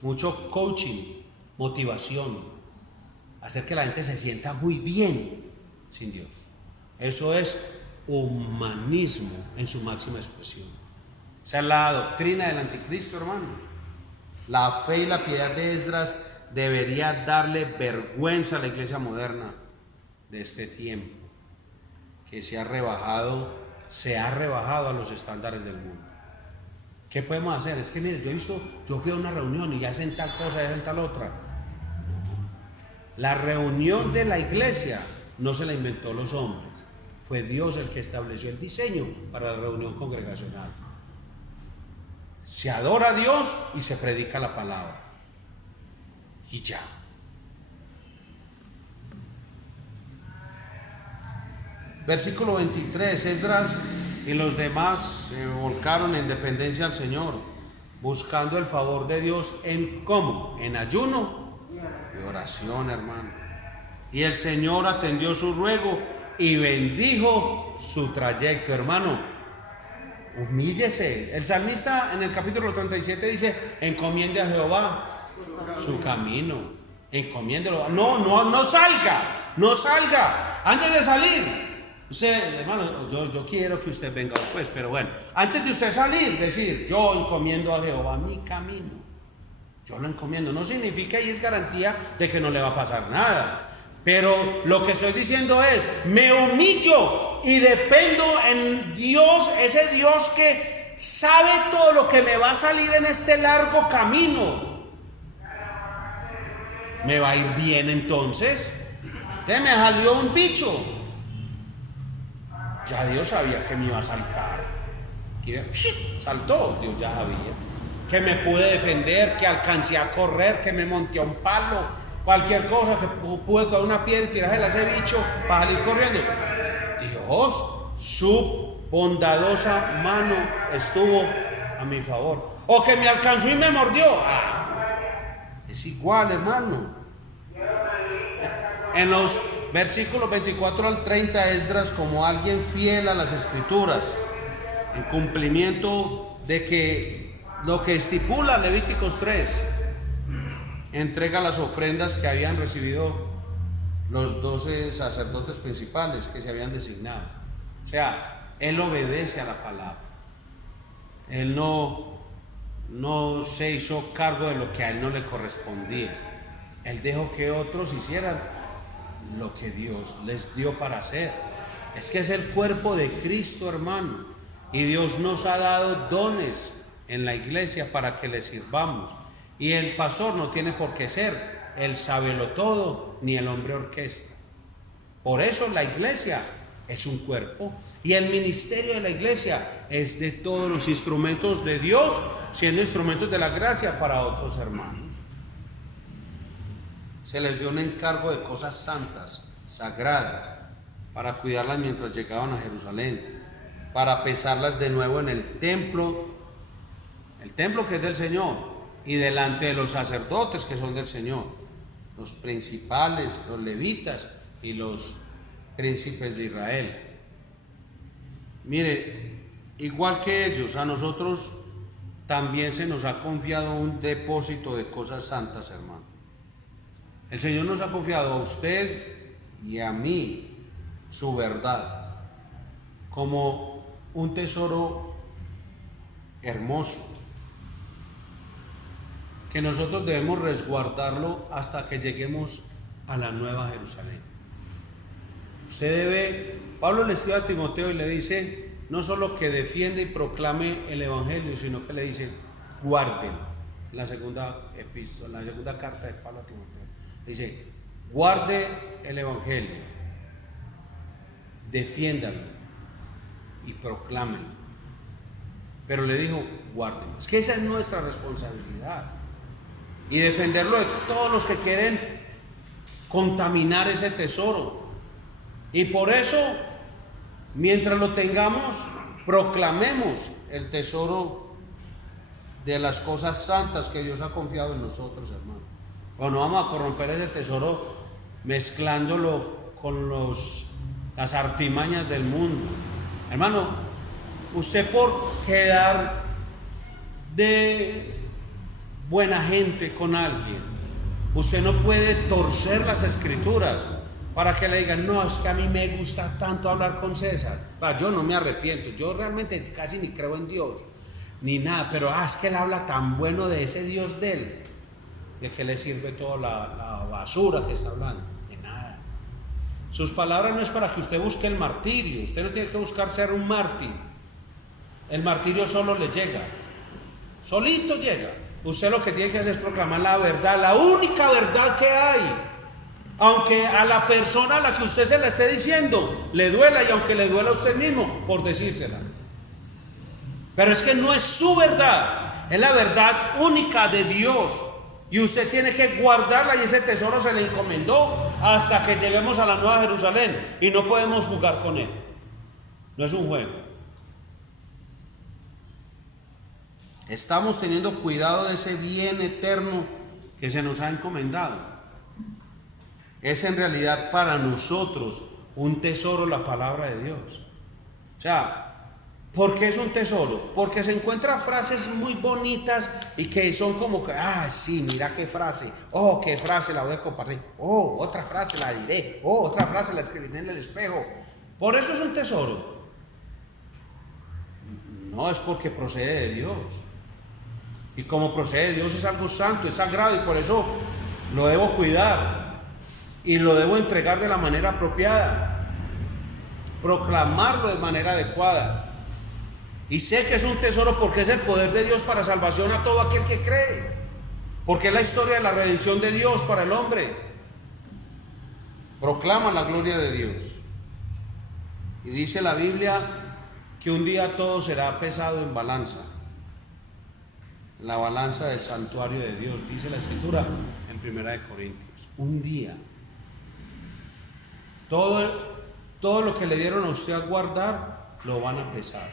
Mucho coaching, motivación, hacer que la gente se sienta muy bien sin Dios. Eso es humanismo en su máxima expresión. Esa es la doctrina del anticristo, hermanos. La fe y la piedad de Esdras debería darle vergüenza a la iglesia moderna de este tiempo, que se ha rebajado a los estándares del mundo. ¿Qué podemos hacer? Es que mire, yo fui a una reunión y ya hacen tal cosa, ya hacen tal otra. La reunión de la iglesia no se la inventó los hombres, fue Dios el que estableció el diseño para la reunión congregacional. Se adora a Dios y se predica la palabra. Y ya. Versículo 23, Esdras y los demás se volcaron en dependencia al Señor, buscando el favor de Dios en ¿cómo? En ayuno y oración, hermano. Y el Señor atendió su ruego y bendijo su trayecto, hermano. Humíllese. El salmista en el capítulo 37 dice, encomiende a Jehová su camino, encomiéndelo. No salga. Antes de salir, usted, hermano, yo quiero que usted venga después, pero bueno, antes de usted salir, decir, yo encomiendo a Jehová mi camino. Yo lo encomiendo. No significa y es garantía de que no le va a pasar nada. Pero lo que estoy diciendo es, me humillo y dependo en Dios, ese Dios que sabe todo lo que me va a salir en este largo camino. ¿Me va a ir bien entonces? Entonces me salió un bicho. Ya Dios sabía que me iba a saltar. Saltó, Dios ya sabía. Que me pude defender, que alcancé a correr, que me monté a un palo, cualquier cosa, que pude coger una piedra y tirarle a ese bicho para salir corriendo. Dios, su bondadosa mano estuvo a mi favor. O que me alcanzó y me mordió. Es igual, hermano. En los versículos 24 al 30, Esdras, como alguien fiel a las escrituras, en cumplimiento de que lo que estipula Levíticos 3, entrega las ofrendas que habían recibido los 12 sacerdotes principales que se habían designado. O sea, él obedece a la palabra. Él no se hizo cargo de lo que a él no le correspondía. Él dejó que otros hicieran lo que Dios les dio para hacer. Es que es el cuerpo de Cristo, hermano, y Dios nos ha dado dones en la iglesia para que le sirvamos. Y el pastor no tiene por qué ser el sabelotodo ni el hombre orquesta. Por eso la iglesia es un cuerpo, y el ministerio de la iglesia es de todos los instrumentos de Dios, siendo instrumentos de la gracia para otros hermanos. Se les dio un encargo de cosas santas, sagradas, para cuidarlas mientras llegaban a Jerusalén, para pesarlas de nuevo en el templo que es del Señor, y delante de los sacerdotes que son del Señor, los principales, los levitas y los príncipes de Israel. Mire, igual que ellos, a nosotros también se nos ha confiado un depósito de cosas santas, hermano. El Señor nos ha confiado a usted y a mí su verdad como un tesoro hermoso, que nosotros debemos resguardarlo hasta que lleguemos a la nueva Jerusalén. Pablo le escribe a Timoteo y le dice, no solo que defiende y proclame el evangelio, sino que le dice, guarden. La segunda epístola, la segunda carta de Pablo a Timoteo, dice, guarde el evangelio, defiéndalo y proclámenlo. Pero le dijo, guarden. Es que esa es nuestra responsabilidad, y defenderlo de todos los que quieren contaminar ese tesoro. Y por eso, mientras lo tengamos, proclamemos el tesoro de las cosas santas que Dios ha confiado en nosotros, hermano. O no vamos a corromper ese tesoro mezclándolo con las artimañas del mundo. Hermano, usted por quedar de buena gente con alguien, usted no puede torcer las escrituras para que le digan, no, es que a mí me gusta tanto hablar con César. Yo no me arrepiento, yo realmente casi ni creo en Dios, ni nada, pero es que él habla tan bueno de ese Dios de él, de que le sirve toda la basura que está hablando. De nada. Sus palabras no es para que usted busque el martirio. Usted no tiene que buscar ser un mártir. El martirio solo le llega, solito llega. Usted lo que tiene que hacer es proclamar la verdad, la única verdad que hay, aunque a la persona a la que usted se la esté diciendo le duela, y aunque le duela a usted mismo por decírsela. Pero es que no es su verdad, es la verdad única de Dios, y usted tiene que guardarla, y ese tesoro se le encomendó hasta que lleguemos a la nueva Jerusalén, y no podemos jugar con él. No es un juego. Estamos teniendo cuidado de ese bien eterno que se nos ha encomendado. Es en realidad para nosotros un tesoro la palabra de Dios. O sea, ¿por qué es un tesoro? Porque se encuentran frases muy bonitas y que son como que, sí, mira qué frase, qué frase la voy a compartir, otra frase la diré, otra frase la escribiré en el espejo. Por eso es un tesoro. No, es porque procede de Dios. Y como procede de Dios es algo santo, es sagrado, y por eso lo debo cuidar y lo debo entregar de la manera apropiada, proclamarlo de manera adecuada. Y sé que es un tesoro porque es el poder de Dios para salvación a todo aquel que cree. Porque es la historia de la redención de Dios para el hombre. Proclama la gloria de Dios. Y dice la Biblia que un día todo será pesado en balanza. La balanza del santuario de Dios, dice la Escritura en 1 Corintios. Un día. Todo lo que le dieron a usted a guardar, lo van a pesar.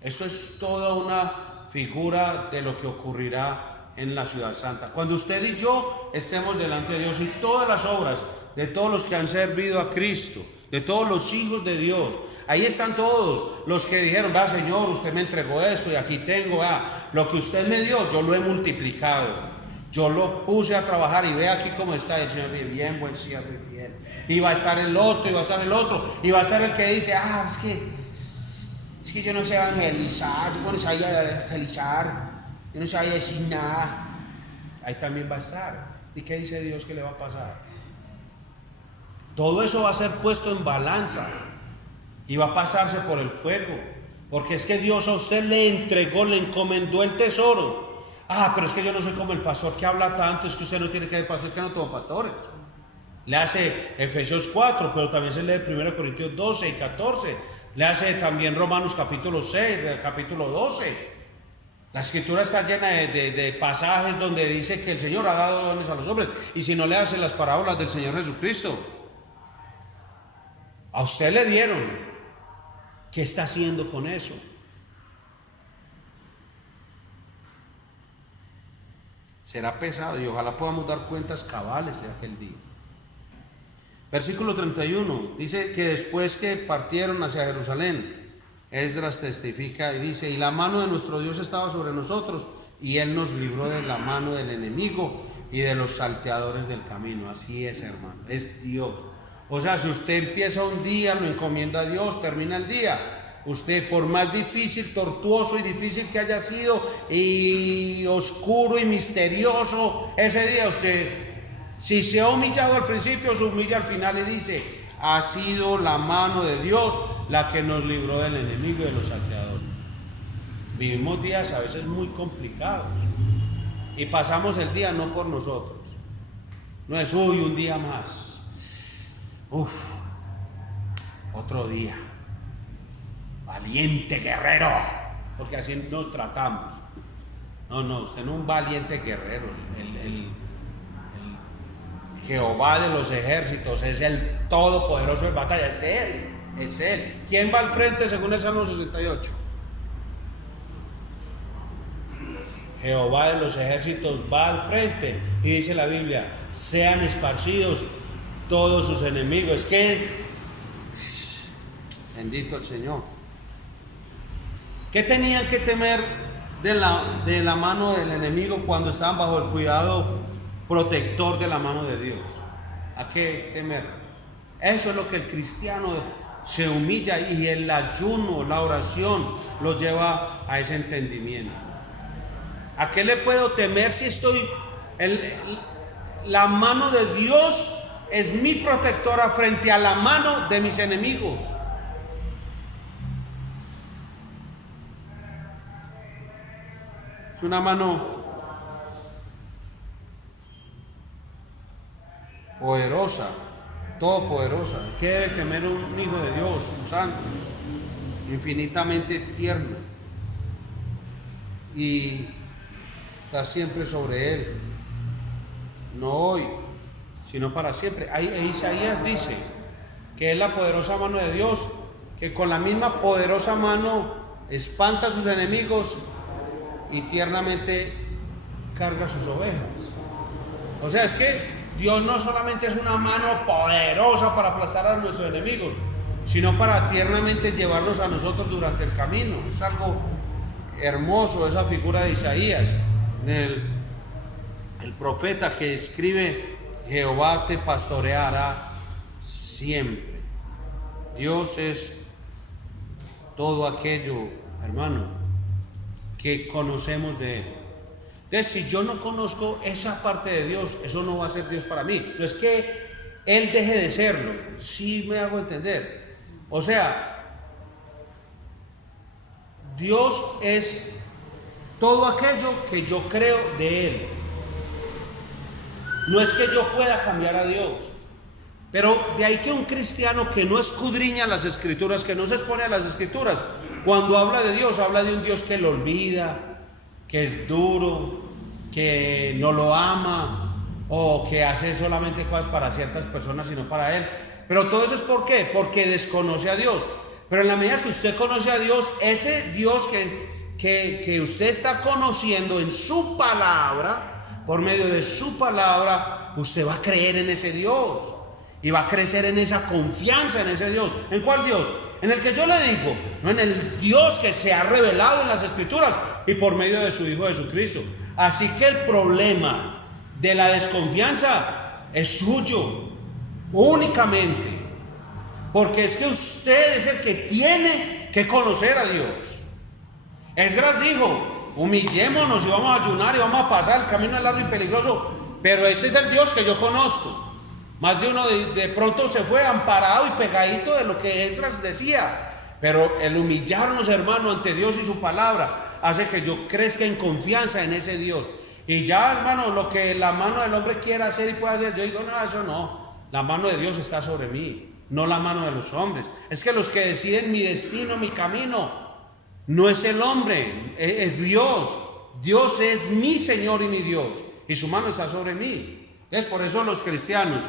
Esto es toda una figura de lo que ocurrirá en la ciudad santa. Cuando usted y yo estemos delante de Dios y todas las obras de todos los que han servido a Cristo, de todos los hijos de Dios, ahí están todos los que dijeron: va, Señor, usted me entregó esto y aquí tengo, lo que usted me dio, yo lo he multiplicado, yo lo puse a trabajar y ve aquí cómo está. El Señor dice: bien, buen siervo y fiel. Y va a estar el otro, y va a estar el otro, y va a estar el que dice: es que yo no sé evangelizar, yo no sabía evangelizar, yo no sabía decir nada. Ahí también va a estar. ¿Y qué dice Dios que le va a pasar? Todo eso va a ser puesto en balanza y va a pasarse por el fuego, porque es que Dios a usted le entregó, le encomendó el tesoro. Pero es que yo no soy como el pastor que habla tanto, es que usted no tiene que ser pastor, que no tengo pastores. Le hace Efesios 4, pero también se lee 1 Corintios 12 y 14. Le hace también Romanos capítulo 6, capítulo 12. La Escritura está llena de pasajes donde dice que el Señor ha dado dones a los hombres. Y si no, le hacen las parábolas del Señor Jesucristo. A usted le dieron. ¿Qué está haciendo con eso? Será pesado y ojalá podamos dar cuentas cabales de aquel día. Versículo 31 dice que después que partieron hacia Jerusalén, Esdras testifica y dice: y la mano de nuestro Dios estaba sobre nosotros, y Él nos libró de la mano del enemigo y de los salteadores del camino. Así es, hermano, es Dios. O sea, si usted empieza un día, lo encomienda a Dios, termina el día. Usted, por más difícil, tortuoso y difícil que haya sido, y oscuro y misterioso ese día, usted, si se ha humillado al principio, se humilla al final y dice: ha sido la mano de Dios la que nos libró del enemigo y de los salteadores. Vivimos días a veces muy complicados y pasamos el día no por nosotros. No es: uy, un día más, otro día, valiente guerrero, porque así nos tratamos. No, usted no es un valiente guerrero. El Jehová de los ejércitos es el todopoderoso en batalla, es Él. ¿Quién va al frente según el Salmo 68? Jehová de los ejércitos va al frente, y dice la Biblia: sean esparcidos todos sus enemigos. Es que, bendito el Señor. ¿Qué tenían que temer de la mano del enemigo cuando estaban bajo el cuidado protector de la mano de Dios? ¿A qué temer? Eso es lo que el cristiano se humilla, y el ayuno, la oración, lo lleva a ese entendimiento. ¿A qué le puedo temer si estoy? La mano de Dios es mi protectora frente a la mano de mis enemigos. Es una mano poderosa, todopoderosa. ¿Qué debe temer un hijo de Dios, un santo? Infinitamente tierno, y está siempre sobre él, no hoy, sino para siempre. Ahí Isaías dice que es la poderosa mano de Dios, que con la misma poderosa mano espanta a sus enemigos y tiernamente carga sus ovejas. O sea, es que Dios no solamente es una mano poderosa para aplastar a nuestros enemigos, sino para tiernamente llevarlos a nosotros durante el camino. Es algo hermoso esa figura de Isaías, el profeta que escribe: Jehová te pastoreará siempre. Dios es todo aquello, hermano, que conocemos de Él. Entonces, si yo no conozco esa parte de Dios, eso no va a ser Dios para mí. No es que Él deje de serlo, sí me hago entender. O sea, Dios es todo aquello que yo creo de Él. No es que yo pueda cambiar a Dios. Pero de ahí que un cristiano que no escudriña las escrituras, que no se expone a las escrituras, cuando habla de Dios, habla de un Dios que lo olvida, que es duro, que no lo ama, o que hace solamente cosas para ciertas personas y no para Él. Pero todo eso es ¿por qué? Porque desconoce a Dios. Pero en la medida que usted conoce a Dios, ese Dios que usted está conociendo en su palabra, por medio de su palabra, usted va a creer en ese Dios. Y va a crecer en esa confianza en ese Dios. ¿En cuál Dios? En el que yo le digo, no en el Dios que se ha revelado en las escrituras y por medio de su Hijo Jesucristo. Así que el problema de la desconfianza es suyo, únicamente. Porque es que usted es el que tiene que conocer a Dios. Esdras dijo, humillémonos y vamos a ayunar y vamos a pasar, el camino es largo y peligroso, pero ese es el Dios que yo conozco. Más de uno de pronto se fue amparado y pegadito de lo que Esdras decía. Pero el humillarnos, hermano, ante Dios y su palabra hace que yo crezca en confianza en ese Dios. Y ya, hermano, lo que la mano del hombre quiera hacer y pueda hacer, yo digo, no, eso no. La mano de Dios está sobre mí, no la mano de los hombres. Es que los que deciden mi destino, mi camino, no es el hombre, es Dios. Dios es mi Señor y mi Dios, y su mano está sobre mí. Es por eso los cristianos,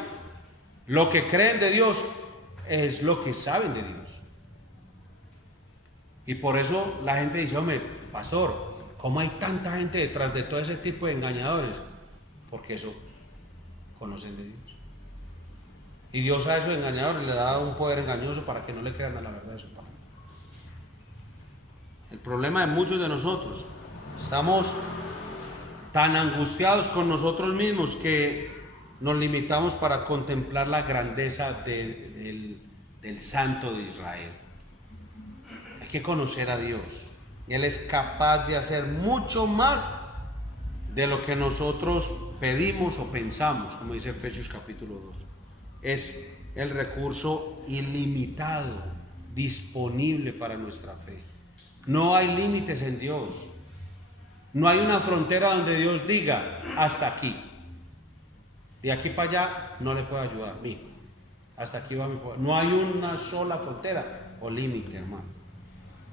lo que creen de Dios es lo que saben de Dios. Y por eso la gente dice, hombre, pastor, ¿cómo hay tanta gente detrás de todo ese tipo de engañadores? Porque eso conocen de Dios. Y Dios a esos engañadores le da un poder engañoso para que no le crean a la verdad de su palabra. El problema de muchos de nosotros, estamos tan angustiados con nosotros mismos que nos limitamos para contemplar la grandeza del Santo de Israel. Hay que conocer a Dios. Él es capaz de hacer mucho más de lo que nosotros pedimos o pensamos, como dice Efesios capítulo 2. Es el recurso ilimitado, disponible para nuestra fe. No hay límites en Dios. No hay una frontera donde Dios diga, hasta aquí. De aquí para allá no le puedo ayudar, mijo. Hasta aquí va mi poder. No hay una sola frontera o límite, hermano.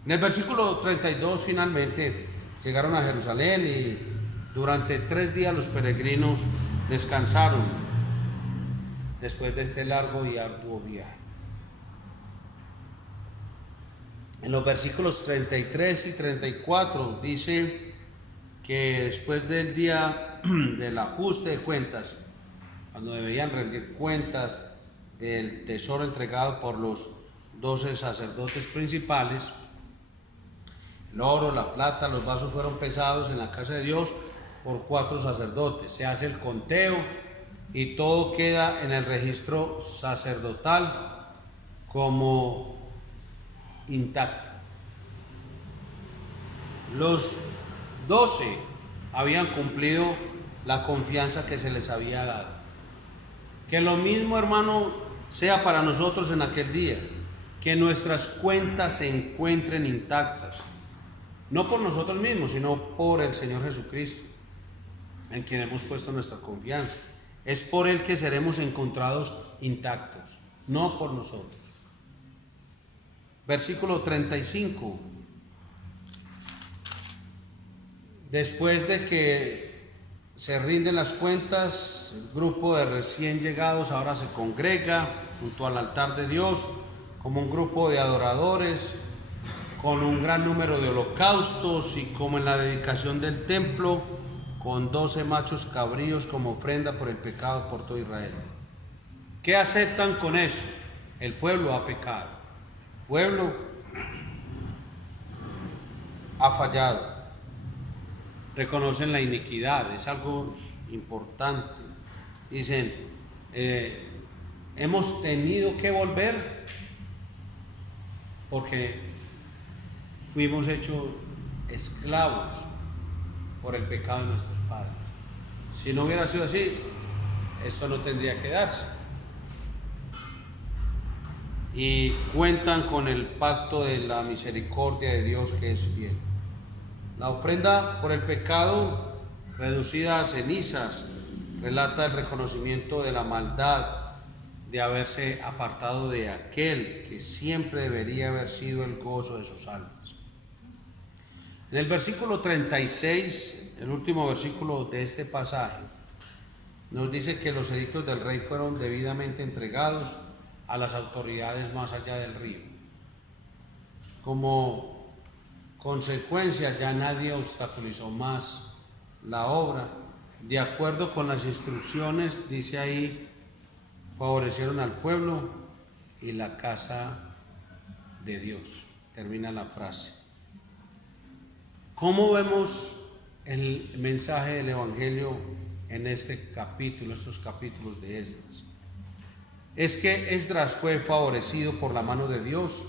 En el versículo 32 finalmente llegaron a Jerusalén y durante 3 días los peregrinos descansaron después de este largo y arduo viaje. En los versículos 33 y 34 dice que después del día del ajuste de cuentas, cuando debían rendir cuentas del tesoro entregado por los 12 sacerdotes principales, el oro, la plata, los vasos fueron pesados en la casa de Dios por 4 sacerdotes. Se hace el conteo y todo queda en el registro sacerdotal como intacto. Los 12 habían cumplido la confianza que se les había dado. Que lo mismo, hermano, sea para nosotros en aquel día, que nuestras cuentas se encuentren intactas, no por nosotros mismos, sino por el Señor Jesucristo, en quien hemos puesto nuestra confianza. Es por Él que seremos encontrados intactos, no por nosotros. Versículo 35. Después de que se rinden las cuentas, el grupo de recién llegados ahora se congrega junto al altar de Dios como un grupo de adoradores, con un gran número de holocaustos y como en la dedicación del templo, con 12 machos cabríos como ofrenda por el pecado por todo Israel. ¿Qué aceptan con eso? El pueblo ha pecado, el pueblo ha fallado. Reconocen la iniquidad, es algo importante. Dicen, hemos tenido que volver porque fuimos hechos esclavos por el pecado de nuestros padres. Si no hubiera sido así, esto no tendría que darse. y cuentan con el pacto de la misericordia de Dios que es fiel. La ofrenda por el pecado, reducida a cenizas, relata el reconocimiento de la maldad de haberse apartado de aquel que siempre debería haber sido el gozo de sus almas. En el versículo 36, el último versículo de este pasaje, nos dice que los edictos del rey fueron debidamente entregados a las autoridades más allá del río. Como consecuencia, ya nadie obstaculizó más la obra. De acuerdo con las instrucciones, dice ahí, favorecieron al pueblo y la casa de Dios. Termina la frase. ¿Cómo vemos el mensaje del Evangelio en este capítulo, estos capítulos de Esdras? Es que Esdras fue favorecido por la mano de Dios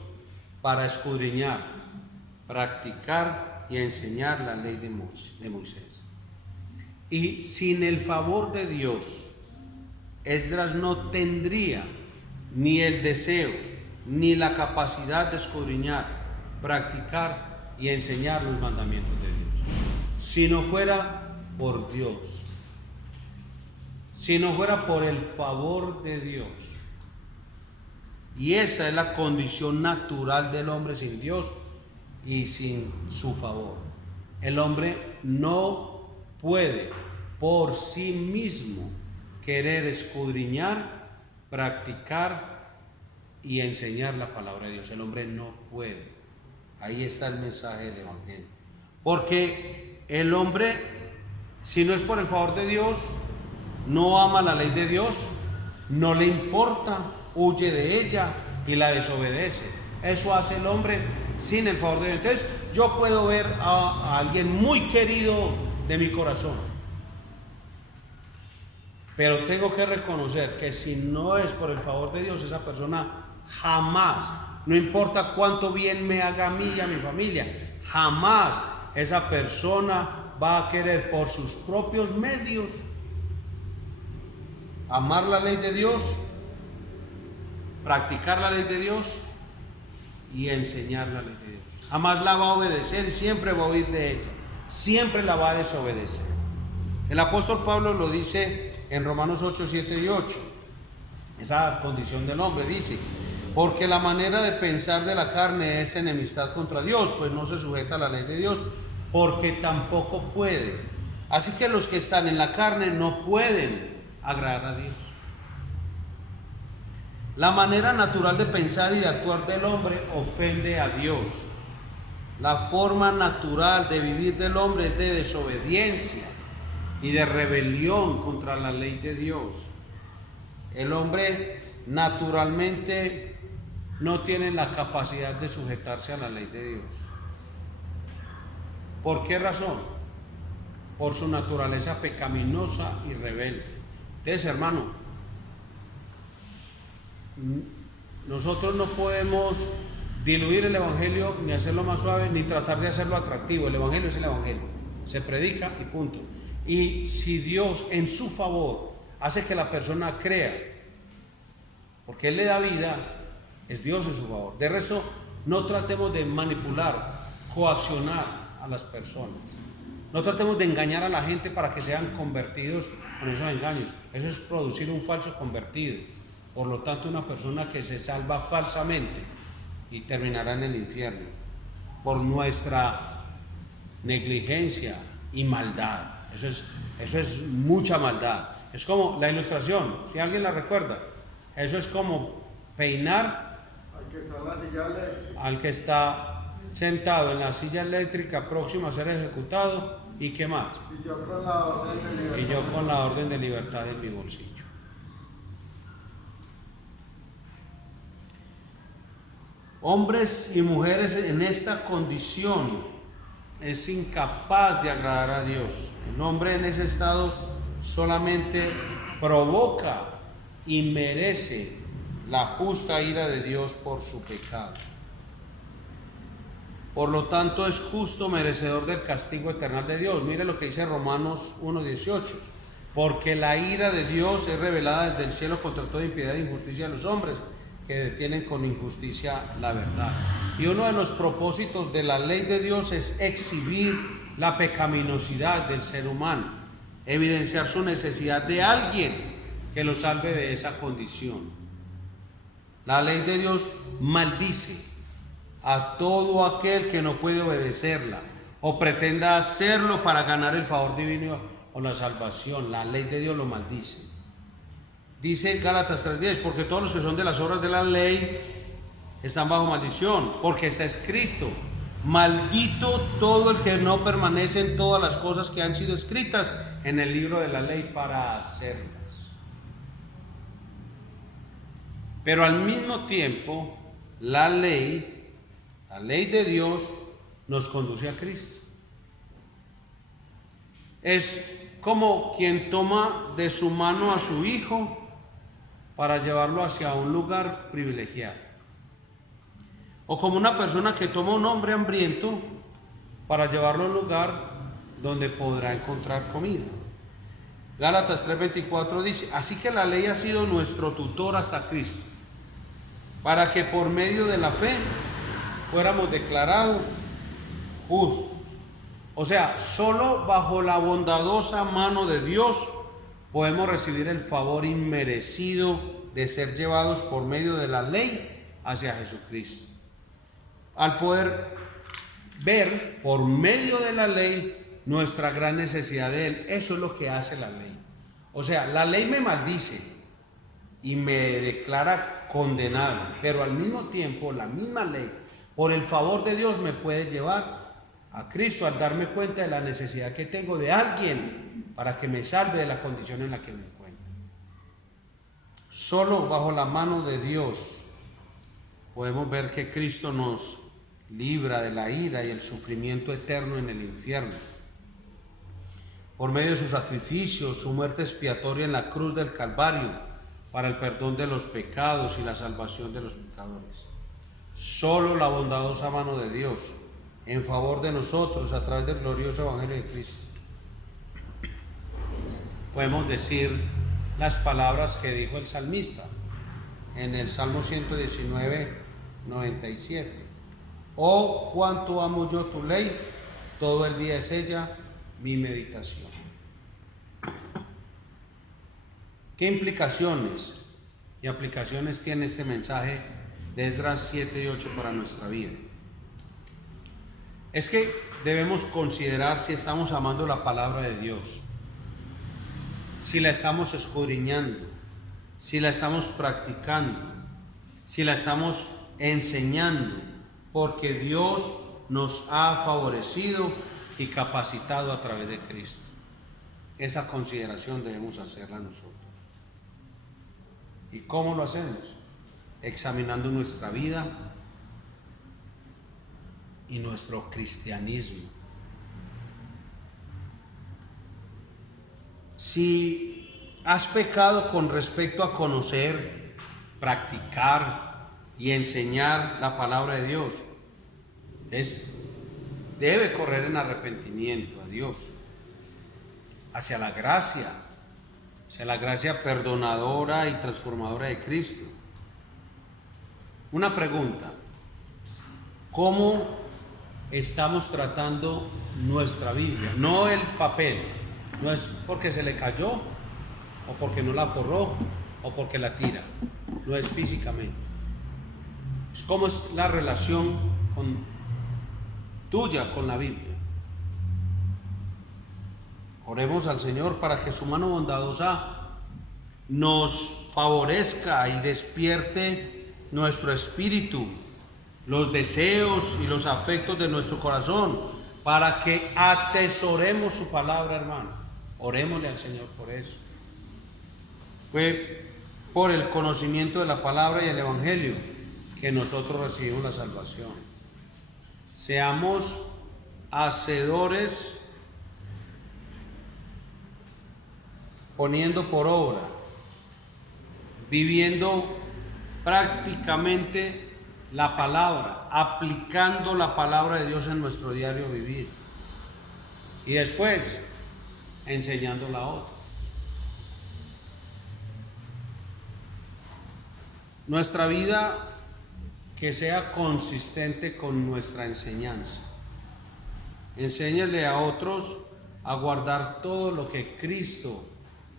para escudriñar, practicar y enseñar la ley de Moisés. Y sin el favor de Dios, Esdras no tendría ni el deseo ni la capacidad de escudriñar, practicar y enseñar los mandamientos de Dios. Si no fuera por Dios, si no fuera por el favor de Dios. Y esa es la condición natural del hombre sin Dios y sin su favor. El hombre no puede por sí mismo querer escudriñar, practicar y enseñar la palabra de Dios. El hombre no puede. Ahí está el mensaje del Evangelio. Porque el hombre, si no es por el favor de Dios, no ama la ley de Dios, no le importa, huye de ella y la desobedece. Eso hace el hombre sin el favor de Dios. Entonces, yo puedo ver a alguien muy querido de mi corazón, pero tengo que reconocer que si no es por el favor de Dios, esa persona jamás, no importa cuánto bien me haga a mí y a mi familia, jamás esa persona va a querer por sus propios medios amar la ley de Dios, practicar la ley de Dios y enseñar la ley de Dios. Jamás la va a obedecer y siempre va a huir de ella, siempre la va a desobedecer. El apóstol Pablo lo dice en Romanos 8, 7 y 8. Esa condición del hombre dice: porque la manera de pensar de la carne es enemistad contra Dios, pues no se sujeta a la ley de Dios, porque tampoco puede. Así que los que están en la carne no pueden agradar a Dios. La manera natural de pensar y de actuar del hombre ofende a Dios. La forma natural de vivir del hombre es de desobediencia y de rebelión contra la ley de Dios. El hombre naturalmente no tiene la capacidad de sujetarse a la ley de Dios. ¿Por qué razón? Por su naturaleza pecaminosa y rebelde. Entonces, hermano, nosotros no podemos diluir el Evangelio, ni hacerlo más suave, ni tratar de hacerlo atractivo. El Evangelio es el Evangelio, se predica y punto. Y si Dios en su favor hace que la persona crea, porque Él le da vida, es Dios en su favor. De resto, no tratemos de manipular, coaccionar a las personas. No tratemos de engañar a la gente para que sean convertidos con esos engaños. Eso es producir un falso convertido. Por lo tanto, una persona que se salva falsamente y terminará en el infierno por nuestra negligencia y maldad. Eso es mucha maldad. Es como la ilustración, si alguien la recuerda. Eso es como peinar al que está sentado en la silla eléctrica próximo a ser ejecutado. ¿Y qué más? Y yo con la orden de libertad. Y yo con la orden de libertad en mi bolsillo. Hombres y mujeres en esta condición es incapaz de agradar a Dios. El hombre en ese estado solamente provoca y merece la justa ira de Dios por su pecado. Por lo tanto, es justo merecedor del castigo eterno de Dios. Mire lo que dice Romanos 1:18. Porque la ira de Dios es revelada desde el cielo contra toda impiedad e injusticia de los hombres, que detienen con injusticia la verdad. Y uno de los propósitos de la ley de Dios es exhibir la pecaminosidad del ser humano, evidenciar su necesidad de alguien que lo salve de esa condición. La ley de Dios maldice a todo aquel que no puede obedecerla o pretenda hacerlo para ganar el favor divino o la salvación. La ley de Dios lo maldice. Dice Gálatas 3:10, porque todos los que son de las obras de la ley están bajo maldición, porque está escrito: maldito todo el que no permanece en todas las cosas que han sido escritas en el libro de la ley para hacerlas. Pero al mismo tiempo, la ley de Dios nos conduce a Cristo. Es como quien toma de su mano a su hijo para llevarlo hacia un lugar privilegiado. O como una persona que toma a un hombre hambriento para llevarlo a un lugar donde podrá encontrar comida. Gálatas 3:24 dice: así que la ley ha sido nuestro tutor hasta Cristo, para que por medio de la fe fuéramos declarados justos. O sea, solo bajo la bondadosa mano de Dios podemos recibir el favor inmerecido de ser llevados por medio de la ley hacia Jesucristo. Al poder ver por medio de la ley nuestra gran necesidad de Él, eso es lo que hace la ley. O sea, la ley me maldice y me declara condenado, pero al mismo tiempo la misma ley, por el favor de Dios, me puede llevar a Cristo al darme cuenta de la necesidad que tengo de alguien para que me salve de la condición en la que me encuentro. Solo bajo la mano de Dios podemos ver que Cristo nos libra de la ira y el sufrimiento eterno en el infierno. Por medio de su sacrificio, su muerte expiatoria en la cruz del Calvario, para el perdón de los pecados y la salvación de los pecadores. Solo la bondadosa mano de Dios en favor de nosotros a través del glorioso Evangelio de Cristo. Podemos decir las palabras que dijo el salmista en el Salmo 119:97. Oh, cuánto amo yo tu ley, todo el día es ella mi meditación. ¿Qué implicaciones y aplicaciones tiene este mensaje de Esdras 7 y 8 para nuestra vida? Es que debemos considerar si estamos amando la palabra de Dios, si la estamos escudriñando, si la estamos practicando, si la estamos enseñando, porque Dios nos ha favorecido y capacitado a través de Cristo. Esa consideración debemos hacerla nosotros. ¿Y cómo lo hacemos? Examinando nuestra vida y nuestro cristianismo. Si has pecado con respecto a conocer, practicar y enseñar la palabra de Dios, debe correr en arrepentimiento a Dios, hacia la gracia perdonadora y transformadora de Cristo. Una pregunta: ¿cómo estamos tratando nuestra Biblia? No el papel, no es porque se le cayó o porque no la forró o porque la tira, no es físicamente, es cómo es la relación tuya con la Biblia. Oremos al Señor para que su mano bondadosa nos favorezca y despierte nuestro espíritu, los deseos y los afectos de nuestro corazón, para que atesoremos su palabra, hermano. Orémosle al Señor por eso. Fue por el conocimiento de la palabra y el Evangelio que nosotros recibimos la salvación. Seamos hacedores, poniendo por obra, viviendo prácticamente la palabra, aplicando la palabra de Dios en nuestro diario vivir, y después enseñándola a otros. nuestra vida que sea consistente con nuestra enseñanza. Enséñale a otros a guardar todo lo que Cristo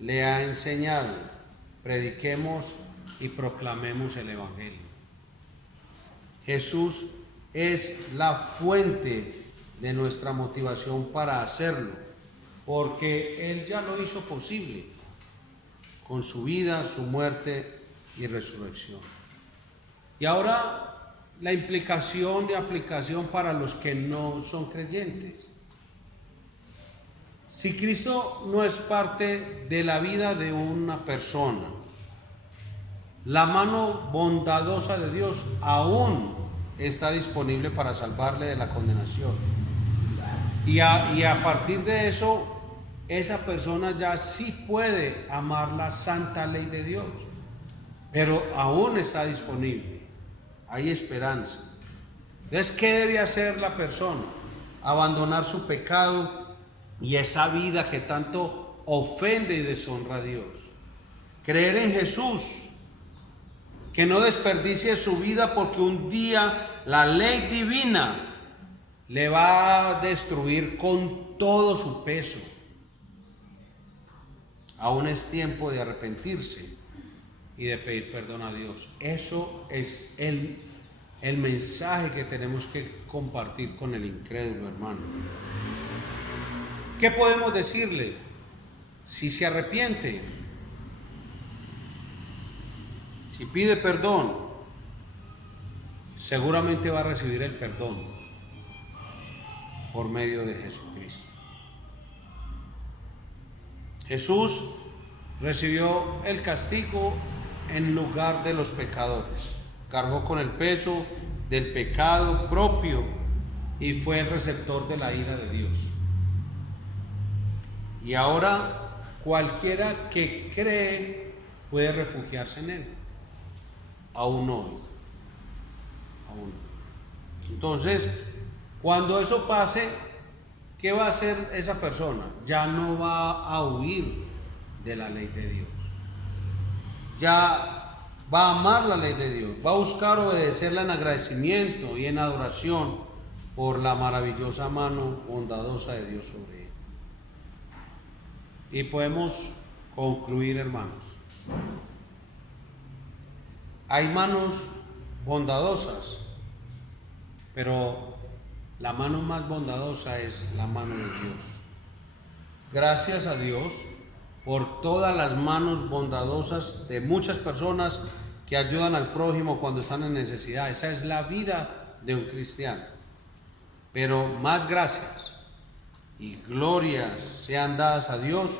le ha enseñado. Prediquemos y proclamemos el Evangelio. Jesús es la fuente de nuestra motivación para hacerlo, porque Él ya lo hizo posible con su vida, su muerte y resurrección. Y ahora la implicación de aplicación para los que no son creyentes. Si Cristo no es parte de la vida de una persona, la mano bondadosa de Dios aún está disponible para salvarle de la condenación. Y a partir de eso, esa persona ya sí puede amar la santa ley de Dios, pero aún está disponible, hay esperanza. Entonces, ¿qué debe hacer la persona? Abandonar su pecado y esa vida que tanto ofende y deshonra a Dios. Creer en Jesús, que no desperdicie su vida porque un día la ley divina le va a destruir con todo su peso. Aún es tiempo de arrepentirse y de pedir perdón a Dios. Eso es el mensaje que tenemos que compartir con el incrédulo, hermano. ¿Qué podemos decirle? Si se arrepiente, si pide perdón, seguramente va a recibir el perdón por medio de Jesucristo. Jesús recibió el castigo en lugar de los pecadores. Cargó con el peso del pecado propio y fue el receptor de la ira de Dios. Y ahora cualquiera que cree puede refugiarse en Él. Aún hoy. Aún. Entonces, cuando eso pase, ¿qué va a hacer esa persona? Ya no va a huir de la ley de Dios. Ya va a amar la ley de Dios. Va a buscar obedecerla en agradecimiento y en adoración por la maravillosa mano bondadosa de Dios sobre él. Y podemos concluir, hermanos. Hay manos bondadosas, pero la mano más bondadosa es la mano de Dios. Gracias a Dios por todas las manos bondadosas de muchas personas que ayudan al prójimo cuando están en necesidad. Esa es la vida de un cristiano. Pero más gracias y glorias sean dadas a Dios,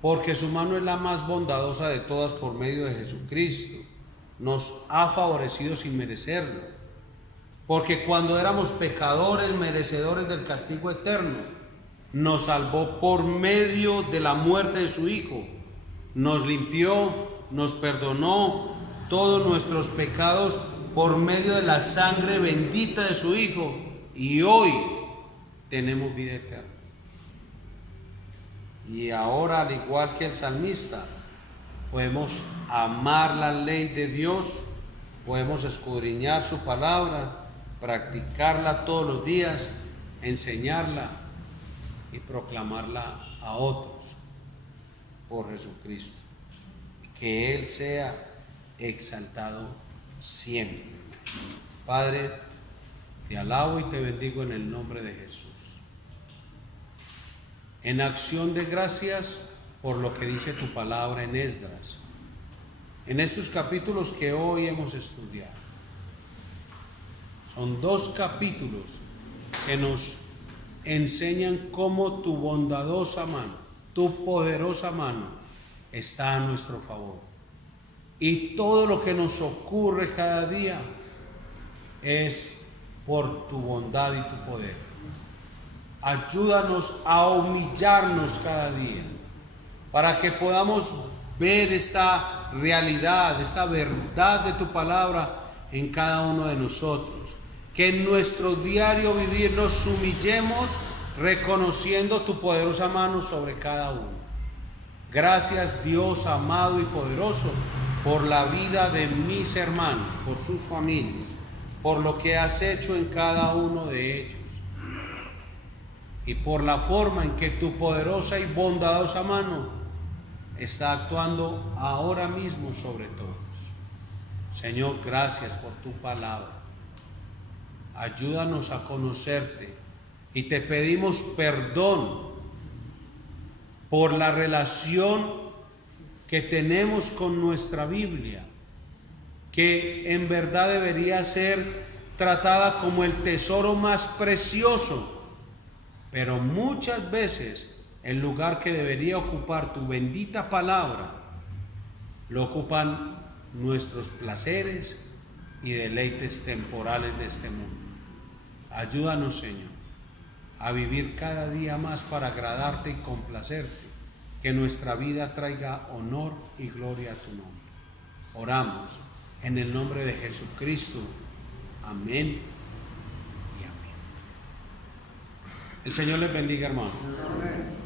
porque su mano es la más bondadosa de todas por medio de Jesucristo. Nos ha favorecido sin merecerlo, porque cuando éramos pecadores merecedores del castigo eterno, nos salvó por medio de la muerte de su Hijo, nos limpió, nos perdonó todos nuestros pecados por medio de la sangre bendita de su Hijo, y hoy tenemos vida eterna. Y ahora, al igual que el salmista, podemos amar la ley de Dios, podemos escudriñar su palabra, practicarla todos los días, enseñarla y proclamarla a otros por Jesucristo. Que Él sea exaltado siempre. Padre, te alabo y te bendigo en el nombre de Jesús. En acción de gracias por lo que dice tu palabra en Esdras, en estos capítulos que hoy hemos estudiado. Son 2 capítulos que nos enseñan cómo tu bondadosa mano, tu poderosa mano está a nuestro favor. Y todo lo que nos ocurre cada día es por tu bondad y tu poder. Ayúdanos a humillarnos cada día para que podamos ver esta realidad, esta verdad de tu palabra en cada uno de nosotros. Que en nuestro diario vivir nos humillemos reconociendo tu poderosa mano sobre cada uno. Gracias, Dios amado y poderoso, por la vida de mis hermanos, por sus familias, por lo que has hecho en cada uno de ellos y por la forma en que tu poderosa y bondadosa mano está actuando ahora mismo sobre todos. Señor, gracias por tu palabra. Ayúdanos a conocerte y te pedimos perdón por la relación que tenemos con nuestra Biblia, que en verdad debería ser tratada como el tesoro más precioso, pero muchas veces el lugar que debería ocupar tu bendita palabra lo ocupan nuestros placeres y deleites temporales de este mundo. Ayúdanos, Señor, a vivir cada día más para agradarte y complacerte, que nuestra vida traiga honor y gloria a tu nombre. Oramos en el nombre de Jesucristo. Amén y amén. El Señor les bendiga, hermanos. Amén.